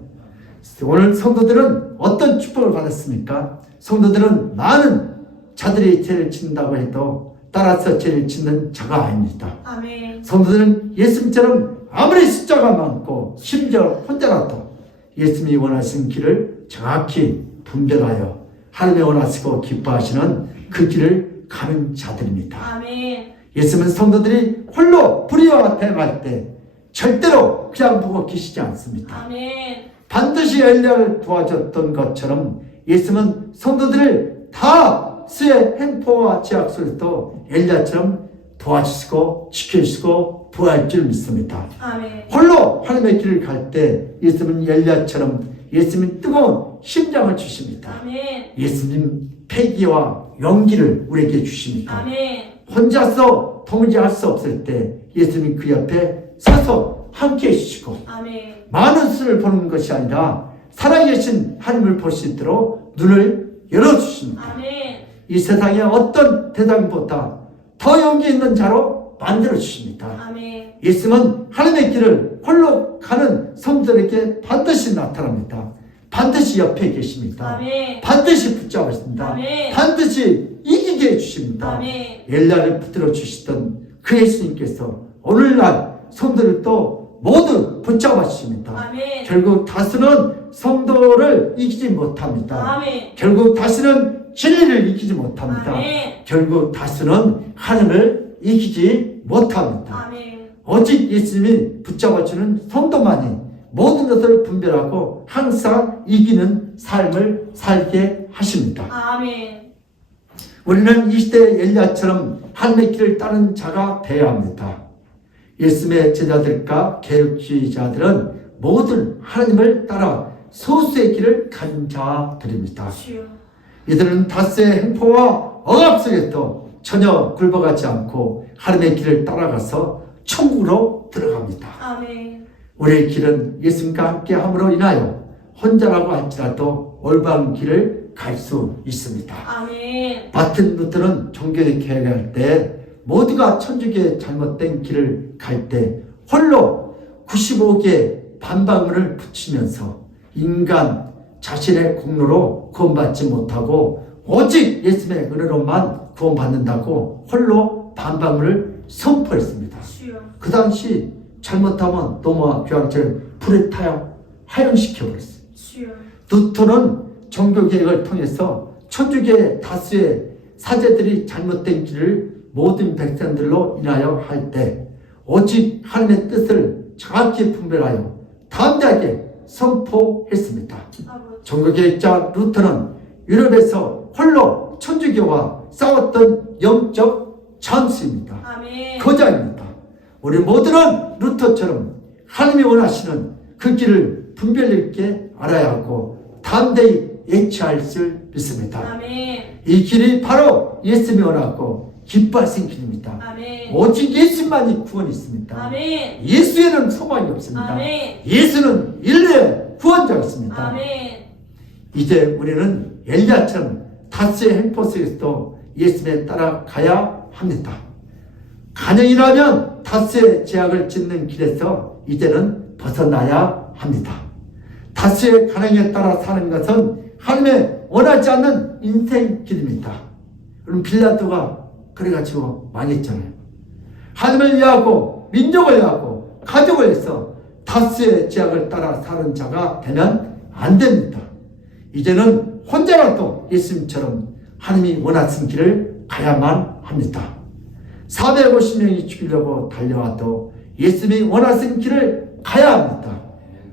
오늘 성도들은 어떤 축복을 받았습니까? 성도들은 많은 자들이 죄를 짓는다고 해도 따라서 죄를 짓는 자가 아닙니다. 아멘. 성도들은 예수님처럼 아무리 숫자가 많고 심지어 혼자라도 예수님이 원하시는 길을 정확히 분별하여 하나님이 원하시고 기뻐하시는 그 길을 가는 자들입니다. 아멘. 예수님은 성도들이 홀로 불의와 대응할 때 절대로 그냥 보고 계시지 않습니다. 아멘. 반드시 엘리야를 도와줬던 것처럼 예수님은 성도들을 다수의 횡포와 제약 속에서도 엘리야처럼 도와주시고 지켜주시고 도와줄 줄 믿습니다. 아멘. 홀로 하나님의 길을 갈 때 예수님은 엘리야처럼 예수님은 뜨거운 심장을 주십니다. 아멘. 예수님 패기와 용기를 우리에게 주십니다. 아멘. 혼자서 도무지 할 수 없을 때 예수님 그 옆에 서서 함께 해주시고 아멘. 많은 수를 보는 것이 아니라 살아계신 하나님을 볼 수 있도록 눈을 열어주십니다. 아멘. 이 세상의 어떤 대상보다 더 용기 있는 자로 만들어주십니다. 아멘. 예수님은 하나님의 길을 홀로 가는 성도들에게 반드시 나타납니다. 반드시 옆에 계십니다. 아멘. 반드시 붙잡으십니다. 아멘. 반드시 이기게 해주십니다. 아멘. 엘리야를 붙들어 주시던 그 예수님께서 오늘날 성도들도 모두 붙잡아 주십니다. 아멘. 결국 다수는 성도를 이기지 못합니다. 아멘. 결국 다수는 진리를 이기지 못합니다. 아멘. 결국 다수는 하나님을 이기지 못합니다. 아멘. 오직 예수님이 붙잡아주는 성도만이 모든 것을 분별하고 항상 이기는 삶을 살게 하십니다. 아멘. 우리는 이 시대 엘리야처럼 하나님의 길을 따르는 자가 되어야 합니다. 예수님의 제자들과 개혁주의자들은 모든 하나님을 따라 소수의 길을 간 자들입니다. 주여. 이들은 다수의 횡포와 억압 속에도 전혀 굴복하지 않고 하나님의 길을 따라가서 천국으로 들어갑니다. 아멘. 우리의 길은 예수님과 함께 함으로 인하여 혼자라고 할지라도 올바른 길을 갈 수 있습니다. 아멘. 마틴 루터는 종교의 개혁할 때 모두가 천주교의 잘못된 길을 갈 때 홀로 95개의 반박문을 붙이면서 인간 자신의 공로로 구원받지 못하고 오직 예수님의 은혜로만 구원받는다고 홀로 반박문을 선포했습니다. 주여. 그 당시 잘못하면 노마와 교황처럼 불에 타요 하연시켜버렸어요. 주여. 루터는 종교개혁을 통해서 천주교의 다수의 사제들이 잘못된 길을 모든 백성들로 인하여 할 때 오직 하나님의 뜻을 정확히 분별하여 담대하게 선포했습니다. 아버지. 종교개혁자 루터는 유럽에서 홀로 천주교와 싸웠던 영적 장수입니다. 아멘. 거장입니다. 우리 모두는 루터처럼 하나님이 원하시는 그 길을 분별 있게 알아야 하고 담대히 예치할 줄 믿습니다. 아멘. 이 길이 바로 예수님이 원하고 기뻐하신 길입니다. 아멘. 오직 예수만이 구원이 있습니다. 아멘. 예수에는 소망이 없습니다. 아멘. 예수는 인류의 구원자가 있습니다. 아멘. 이제 우리는 엘리야처럼 다스의 횡포 속에서도 예수님에 따라가야 합니다. 가정이라면 다스의 죄악을 짓는 길에서 이제는 벗어나야 합니다. 다스의 가능에 따라 사는 것은 하나님의 원하지 않는 인생 길입니다. 그럼 빌라도가 그래가지고 망했잖아요. 하나님을 위하고 민족을 위하고 가족을 위해서 다스의 죄악을 따라 사는 자가 되면 안 됩니다. 이제는 혼자라도 예수님처럼 하나님이 원하신 길을 가야만 합니다. 450명이 죽이려고 달려와도 예수님이 원하신 길을 가야 합니다.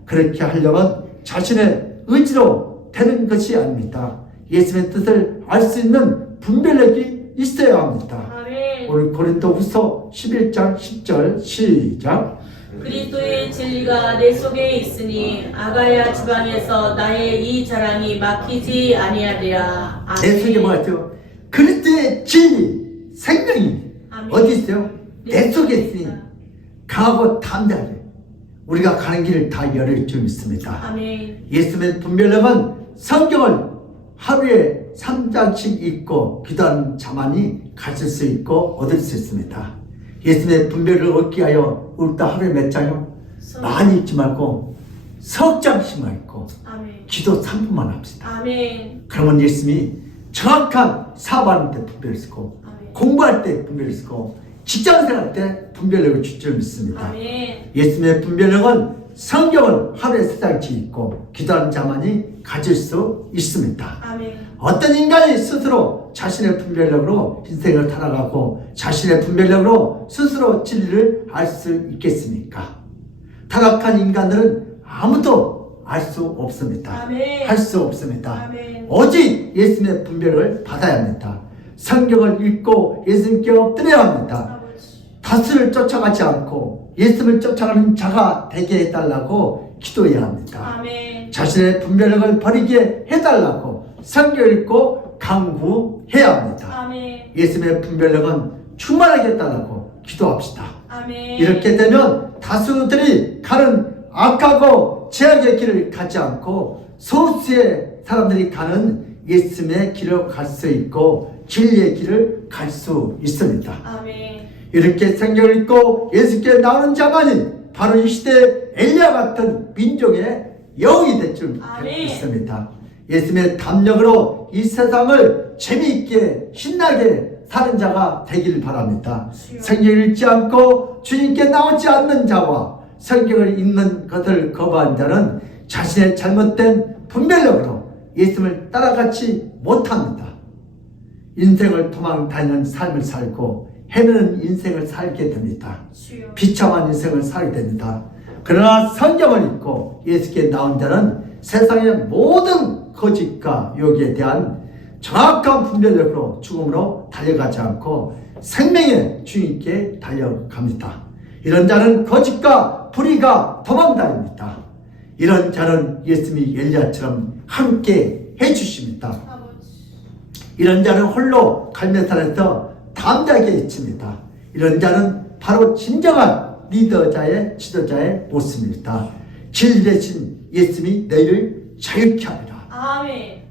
그렇게 하려면 자신의 의지로 되는 것이 아닙니다. 예수님의 뜻을 알 수 있는 분별력이 있어야 합니다. 아멘. 오늘 고린도후서 11장 10절 시작. 그리스도의 진리가 내 속에 있으니 아가야 지방에서 나의 이 자랑이 막히지 아니하리라. 아멘. 내 속에 뭐가 있어요? 그리스도의 진리, 생명이 아멘. 어디 있어요? 내 속에 있으니 강하고 담대하게 우리가 가는 길을 다 열을 줄 믿습니다. 아멘. 예수님의 분별력은 성경을 하루에 3장씩 읽고 기도하는 자만이 가질 수 있고 얻을 수 있습니다. 예수님의 분별을 얻기 위하여 우리도 하루에 몇 장이요? 많이 읽지 말고 석 장씩만 읽고 아멘. 기도 3분만 합시다. 아멘. 그러면 예수님이 정확한 사업하는 때 분별을 쓰고 아멘. 공부할 때 분별을 쓰고 직장생활 때 분별력을 줄 줄 믿습니다. 아멘. 예수님의 분별력은 성경을 하루에 3장씩 읽고 기도하는 자만이 가질 수 있습니다. 아멘. 어떤 인간이 스스로 자신의 분별력으로 인생을 살아가고 자신의 분별력으로 스스로 진리를 알 수 있겠습니까? 타락한 인간들은 아무도 알 수 없습니다. 아멘. 할 수 없습니다. 아멘. 오직 예수님의 분별을 받아야 합니다. 성경을 읽고 예수님께 엎드려야 합니다. 아버지. 다스를 쫓아가지 않고 예수님을 쫓아가는 자가 되게 해달라고 기도해야 합니다. 아멘. 자신의 분별력을 버리게 해달라고 성경 읽고 강구해야 합니다. 아멘. 예수님의 분별력은 충만하게 해달라고 기도합시다. 아멘. 이렇게 되면 다수들이 가는 악하고 죄악의 길을 가지 않고 소수의 사람들이 가는 예수님의 길을 갈 수 있고 진리의 길을 갈 수 있습니다. 아멘. 이렇게 성경을 읽고 예수께 나오는 자만이 바로 이 시대 엘리야 같은 민족의 영이 될 줄 믿습니다. 예수님의 담력으로 이 세상을 재미있게 신나게 사는 자가 되기를 바랍니다. 성경을 읽지 않고 주님께 나오지 않는 자와 성경을 읽는 것을 거부한 자는 자신의 잘못된 분별력으로 예수님을 따라가지 못합니다. 인생을 도망 다니는 삶을 살고 헤매는 인생을 살게 됩니다. 비참한 인생을 살게 됩니다. 그러나 성경을 읽고 예수께 나온 자는 세상의 모든 거짓과 유혹에 대한 정확한 분별력으로 죽음으로 달려가지 않고 생명의 주님께 달려갑니다. 이런 자는 거짓과 불의가 도망다닙니다. 이런 자는 예수님이 엘리야처럼 함께 해주십니다. 이런 자는 홀로 갈매산에서 담대하게 외칩니다. 이런 자는 바로 진정한 리더자의 지도자의 모습입니다. 진리 대신 예수님이 너희를 자유케 하리라. 아멘.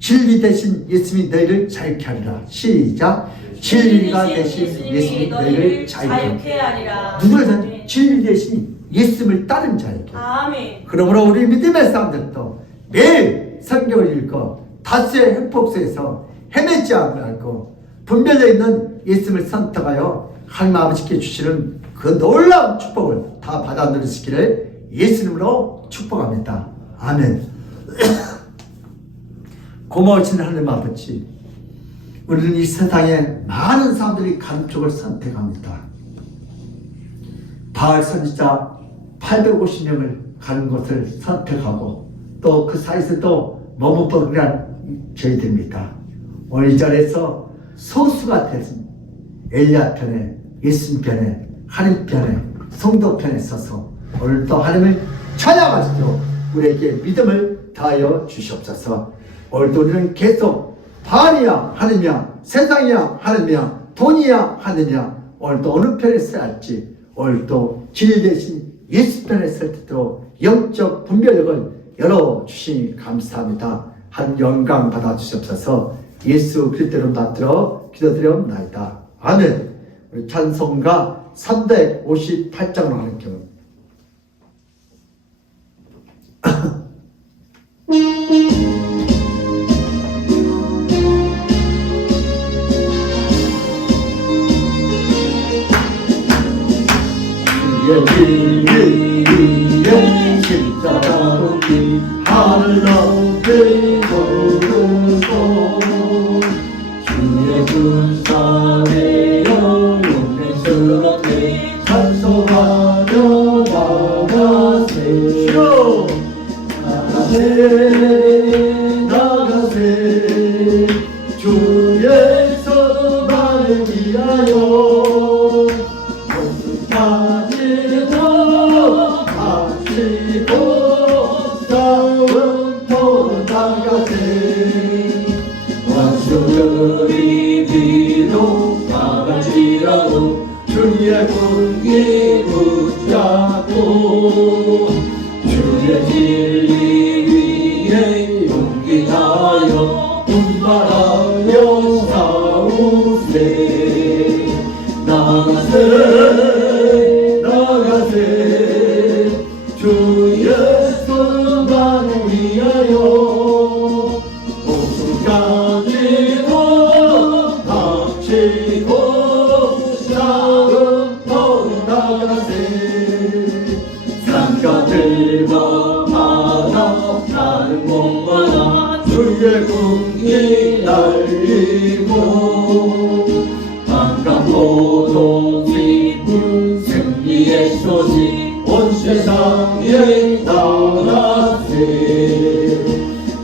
진리 대신 예수님이 너희를 자유케 하리라. 시작. 진리가 대신 예수님이 너희를 자유케 하리라. 누구를 단 진리 대신 예수님을 따른 자에게. 아멘. 그러므로 우리 믿음의 사람들도 매일 성경을 읽고 다스의 횡폭 속에서 헤매지 않고 분별되어 있는 예수님을 선택하여 하나님 아버지께 주시는 그 놀라운 축복을 다 받아 누리시기를 예수님으로 축복합니다. 아멘. 고마우신 하나님 아버지, 우리는 이 세상에 많은 사람들이 가는 쪽을 선택합니다. 바알 선지자 850명을 가는 것을 선택하고 또 그 사이에서도 머뭇거리는 저희들입니다. 오늘 이 자리에서 소수가 되신 엘리야 편에, 예수님 편에, 하나님 편에, 성도 편에 서서 오늘도 하나님을 찬양하시도록 우리에게 믿음을 다하여 주시옵소서. 오늘도 우리는 계속 바알이야 하느냐, 세상이야 하느냐, 돈이야 하느냐, 오늘도 어느 편에 서야 할지, 오늘도 진리 대신 예수 편에 설 때도 영적 분별력을 열어주시니 감사합니다. 한 영광 받아 주시옵소서. 예수 그리스도로 나들어 기도드려옵나이다. 아멘. 우리 찬송가 358장을 하는 경우. 주의 십자가 하늘 높이 걸으소 주의 군사의 영광스럽게 찬송하며 나가세 주여 나가세 주의 성만을 위하여 목숨까지도 바치고 싸움터로 나가세 원수들이 비록 나갈지라도 주의 군기 붙잡고 주의 진리 위에 용기 다하여 분발하여 싸우세 나가세 나가세 주의 성만을 위하여 목숨까지도 바치고 싸움터로 나가세 산가들과 바다 다른 곳마다 주의 군기 날리고 반갑고도 기쁜 승리의 소식 온 세상에 나가세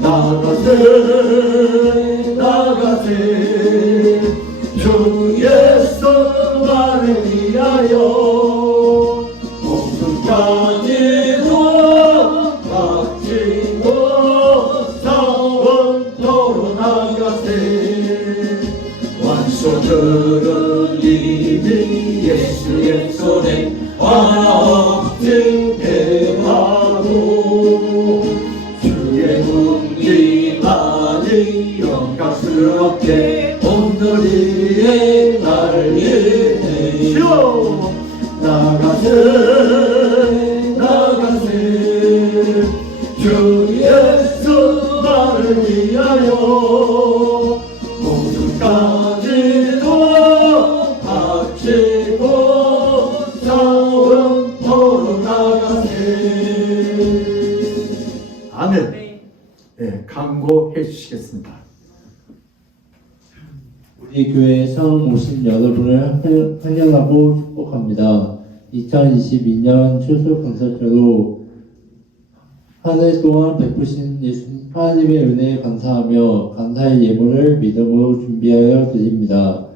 나가세 나가세 주의 성만을 위하여 목숨까지도 바치고 싸움터로 나가세 원수들은 이미 예수의 손에 하나 없는 배하고 주의 군기만이 영광스럽게 온누리에 날리네 주여 나가세 나가세 주의 성만을 위하여 목숨까지도 바치고 싸움터로 나가세 아멘. 네, 강구해 주시겠습니다. 우리 교회 처음 오신 여러분을 환영하고 축복합니다. 2022년 추수 감사절로 한 해 동안 베푸신 예수님 하나님의 은혜에 감사하며 감사의 예물을 믿음으로 준비하여 드립니다.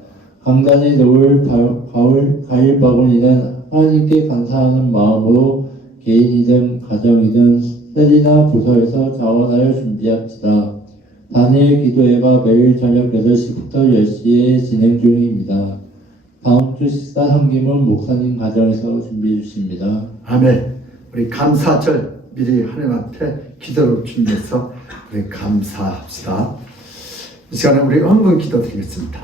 강단에 놓을 가을 바구니는 하나님께 감사하는 마음으로 개인이든 가정이든 셀이나 부서에서 자원하여 준비합시다. 단일 기도회가 매일 저녁 8시부터 10시에 진행 중입니다. 다음 주 식사 섬김은 목사님 가정에서 준비해 주십니다. 아멘. 우리 감사절 미리 하나님 앞에 기도로 준비해서 우리 감사합시다. 이 시간에 우리 헌금 기도 드리겠습니다.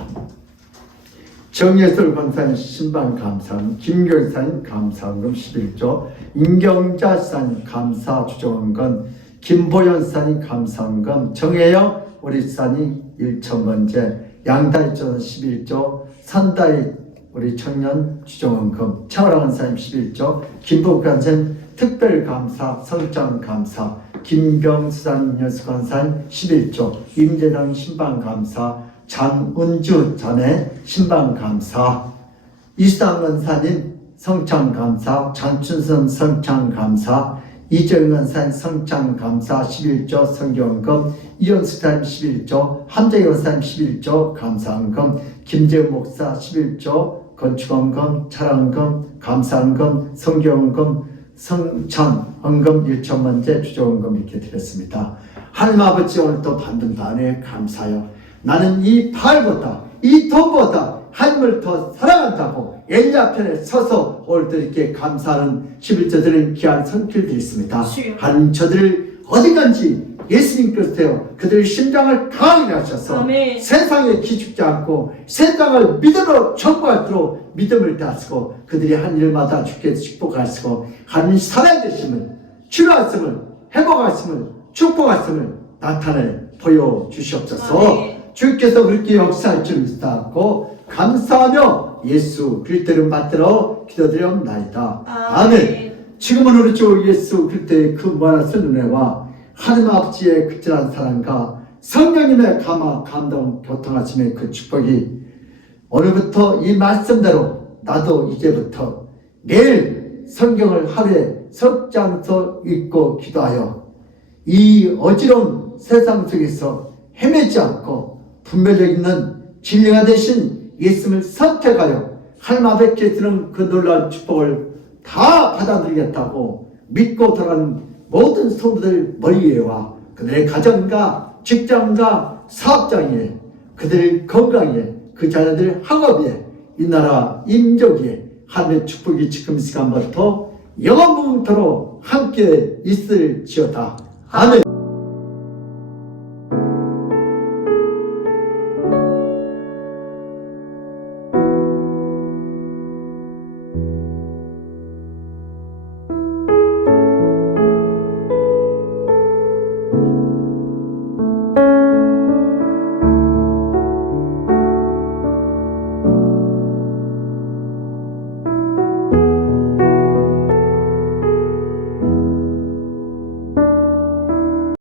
정예설 권사님 신방 감사함, 김교사님 감사헌금 11조, 임경자 사님 감사 주정헌금, 김보현 사님 감사헌금, 정혜영 우리 사님 1,000번째, 양다희 전 11조, 산다희 우리 청년 주정헌금, 차오랑은 사님 11조, 김복관 사님 특별감사, 성장감사, 김병수사님 연수관사님 11조, 임재당 신방감사, 장은주 자매 신방감사, 이수당 권사님 성창감사, 장춘선 성창감사, 이재영 권사님 성창감사 11조 성경헌금, 이현수사님 11조, 함재희 권사님 11조 감사헌금, 김재우 목사 11조 건축헌금, 차량헌금, 감사헌금, 성경헌금, 성찬헌금 1,000번째 주조헌금 이렇게 드렸습니다. 하나님 아버지 오늘 또 받는 반에 감사하여 나는 이 팔보다 이 돈보다 하나님을 더 사랑한다고 엘리야 편에 서서 오늘도 이렇게 감사하는 11조들은 귀한 손길들이 있습니다. 하나님 저들을 어디든지 예수님께서요 그들의 심장을 강하게 하셔서 아멘. 세상에 기죽지 않고 세상을 믿음으로 전부할수록 믿음을 다스고 그들이 한 일마다 주께 축복하시고 하나님 살아계심을 치료하심을 회복하심을 축복하심을 나타내 보여주시옵소서. 아멘. 주께서 그렇게 역사할 줄 믿사옵고 감사하며 예수 그리스도를 받들어 기도드리옵나이다. 아멘. 지금은 우리 주 예수 그리스도의 그 무한한 은혜와 하나님 아버지의 극진한 사랑과 성령님의 감동 교통하심의 그 축복이 오늘부터 이 말씀대로 나도 이제부터 매일 성경을 하루에 석 장서 읽고 기도하여 이 어지러운 세상 속에서 헤매지 않고 분별력 있는 진리가 되신 예수님을 선택하여 하나님 앞에 계시는 그 놀라운 축복을 다 받아들이겠다고 믿고 돌아가는 모든 성도들 머리 위에와 그들의 가정과 직장과 사업장에 그들의 건강에 그 자녀들 학업에 이 나라 인족에 하나님의 축복이 지금 시간부터 영원토록 함께 있을지어다. 아멘.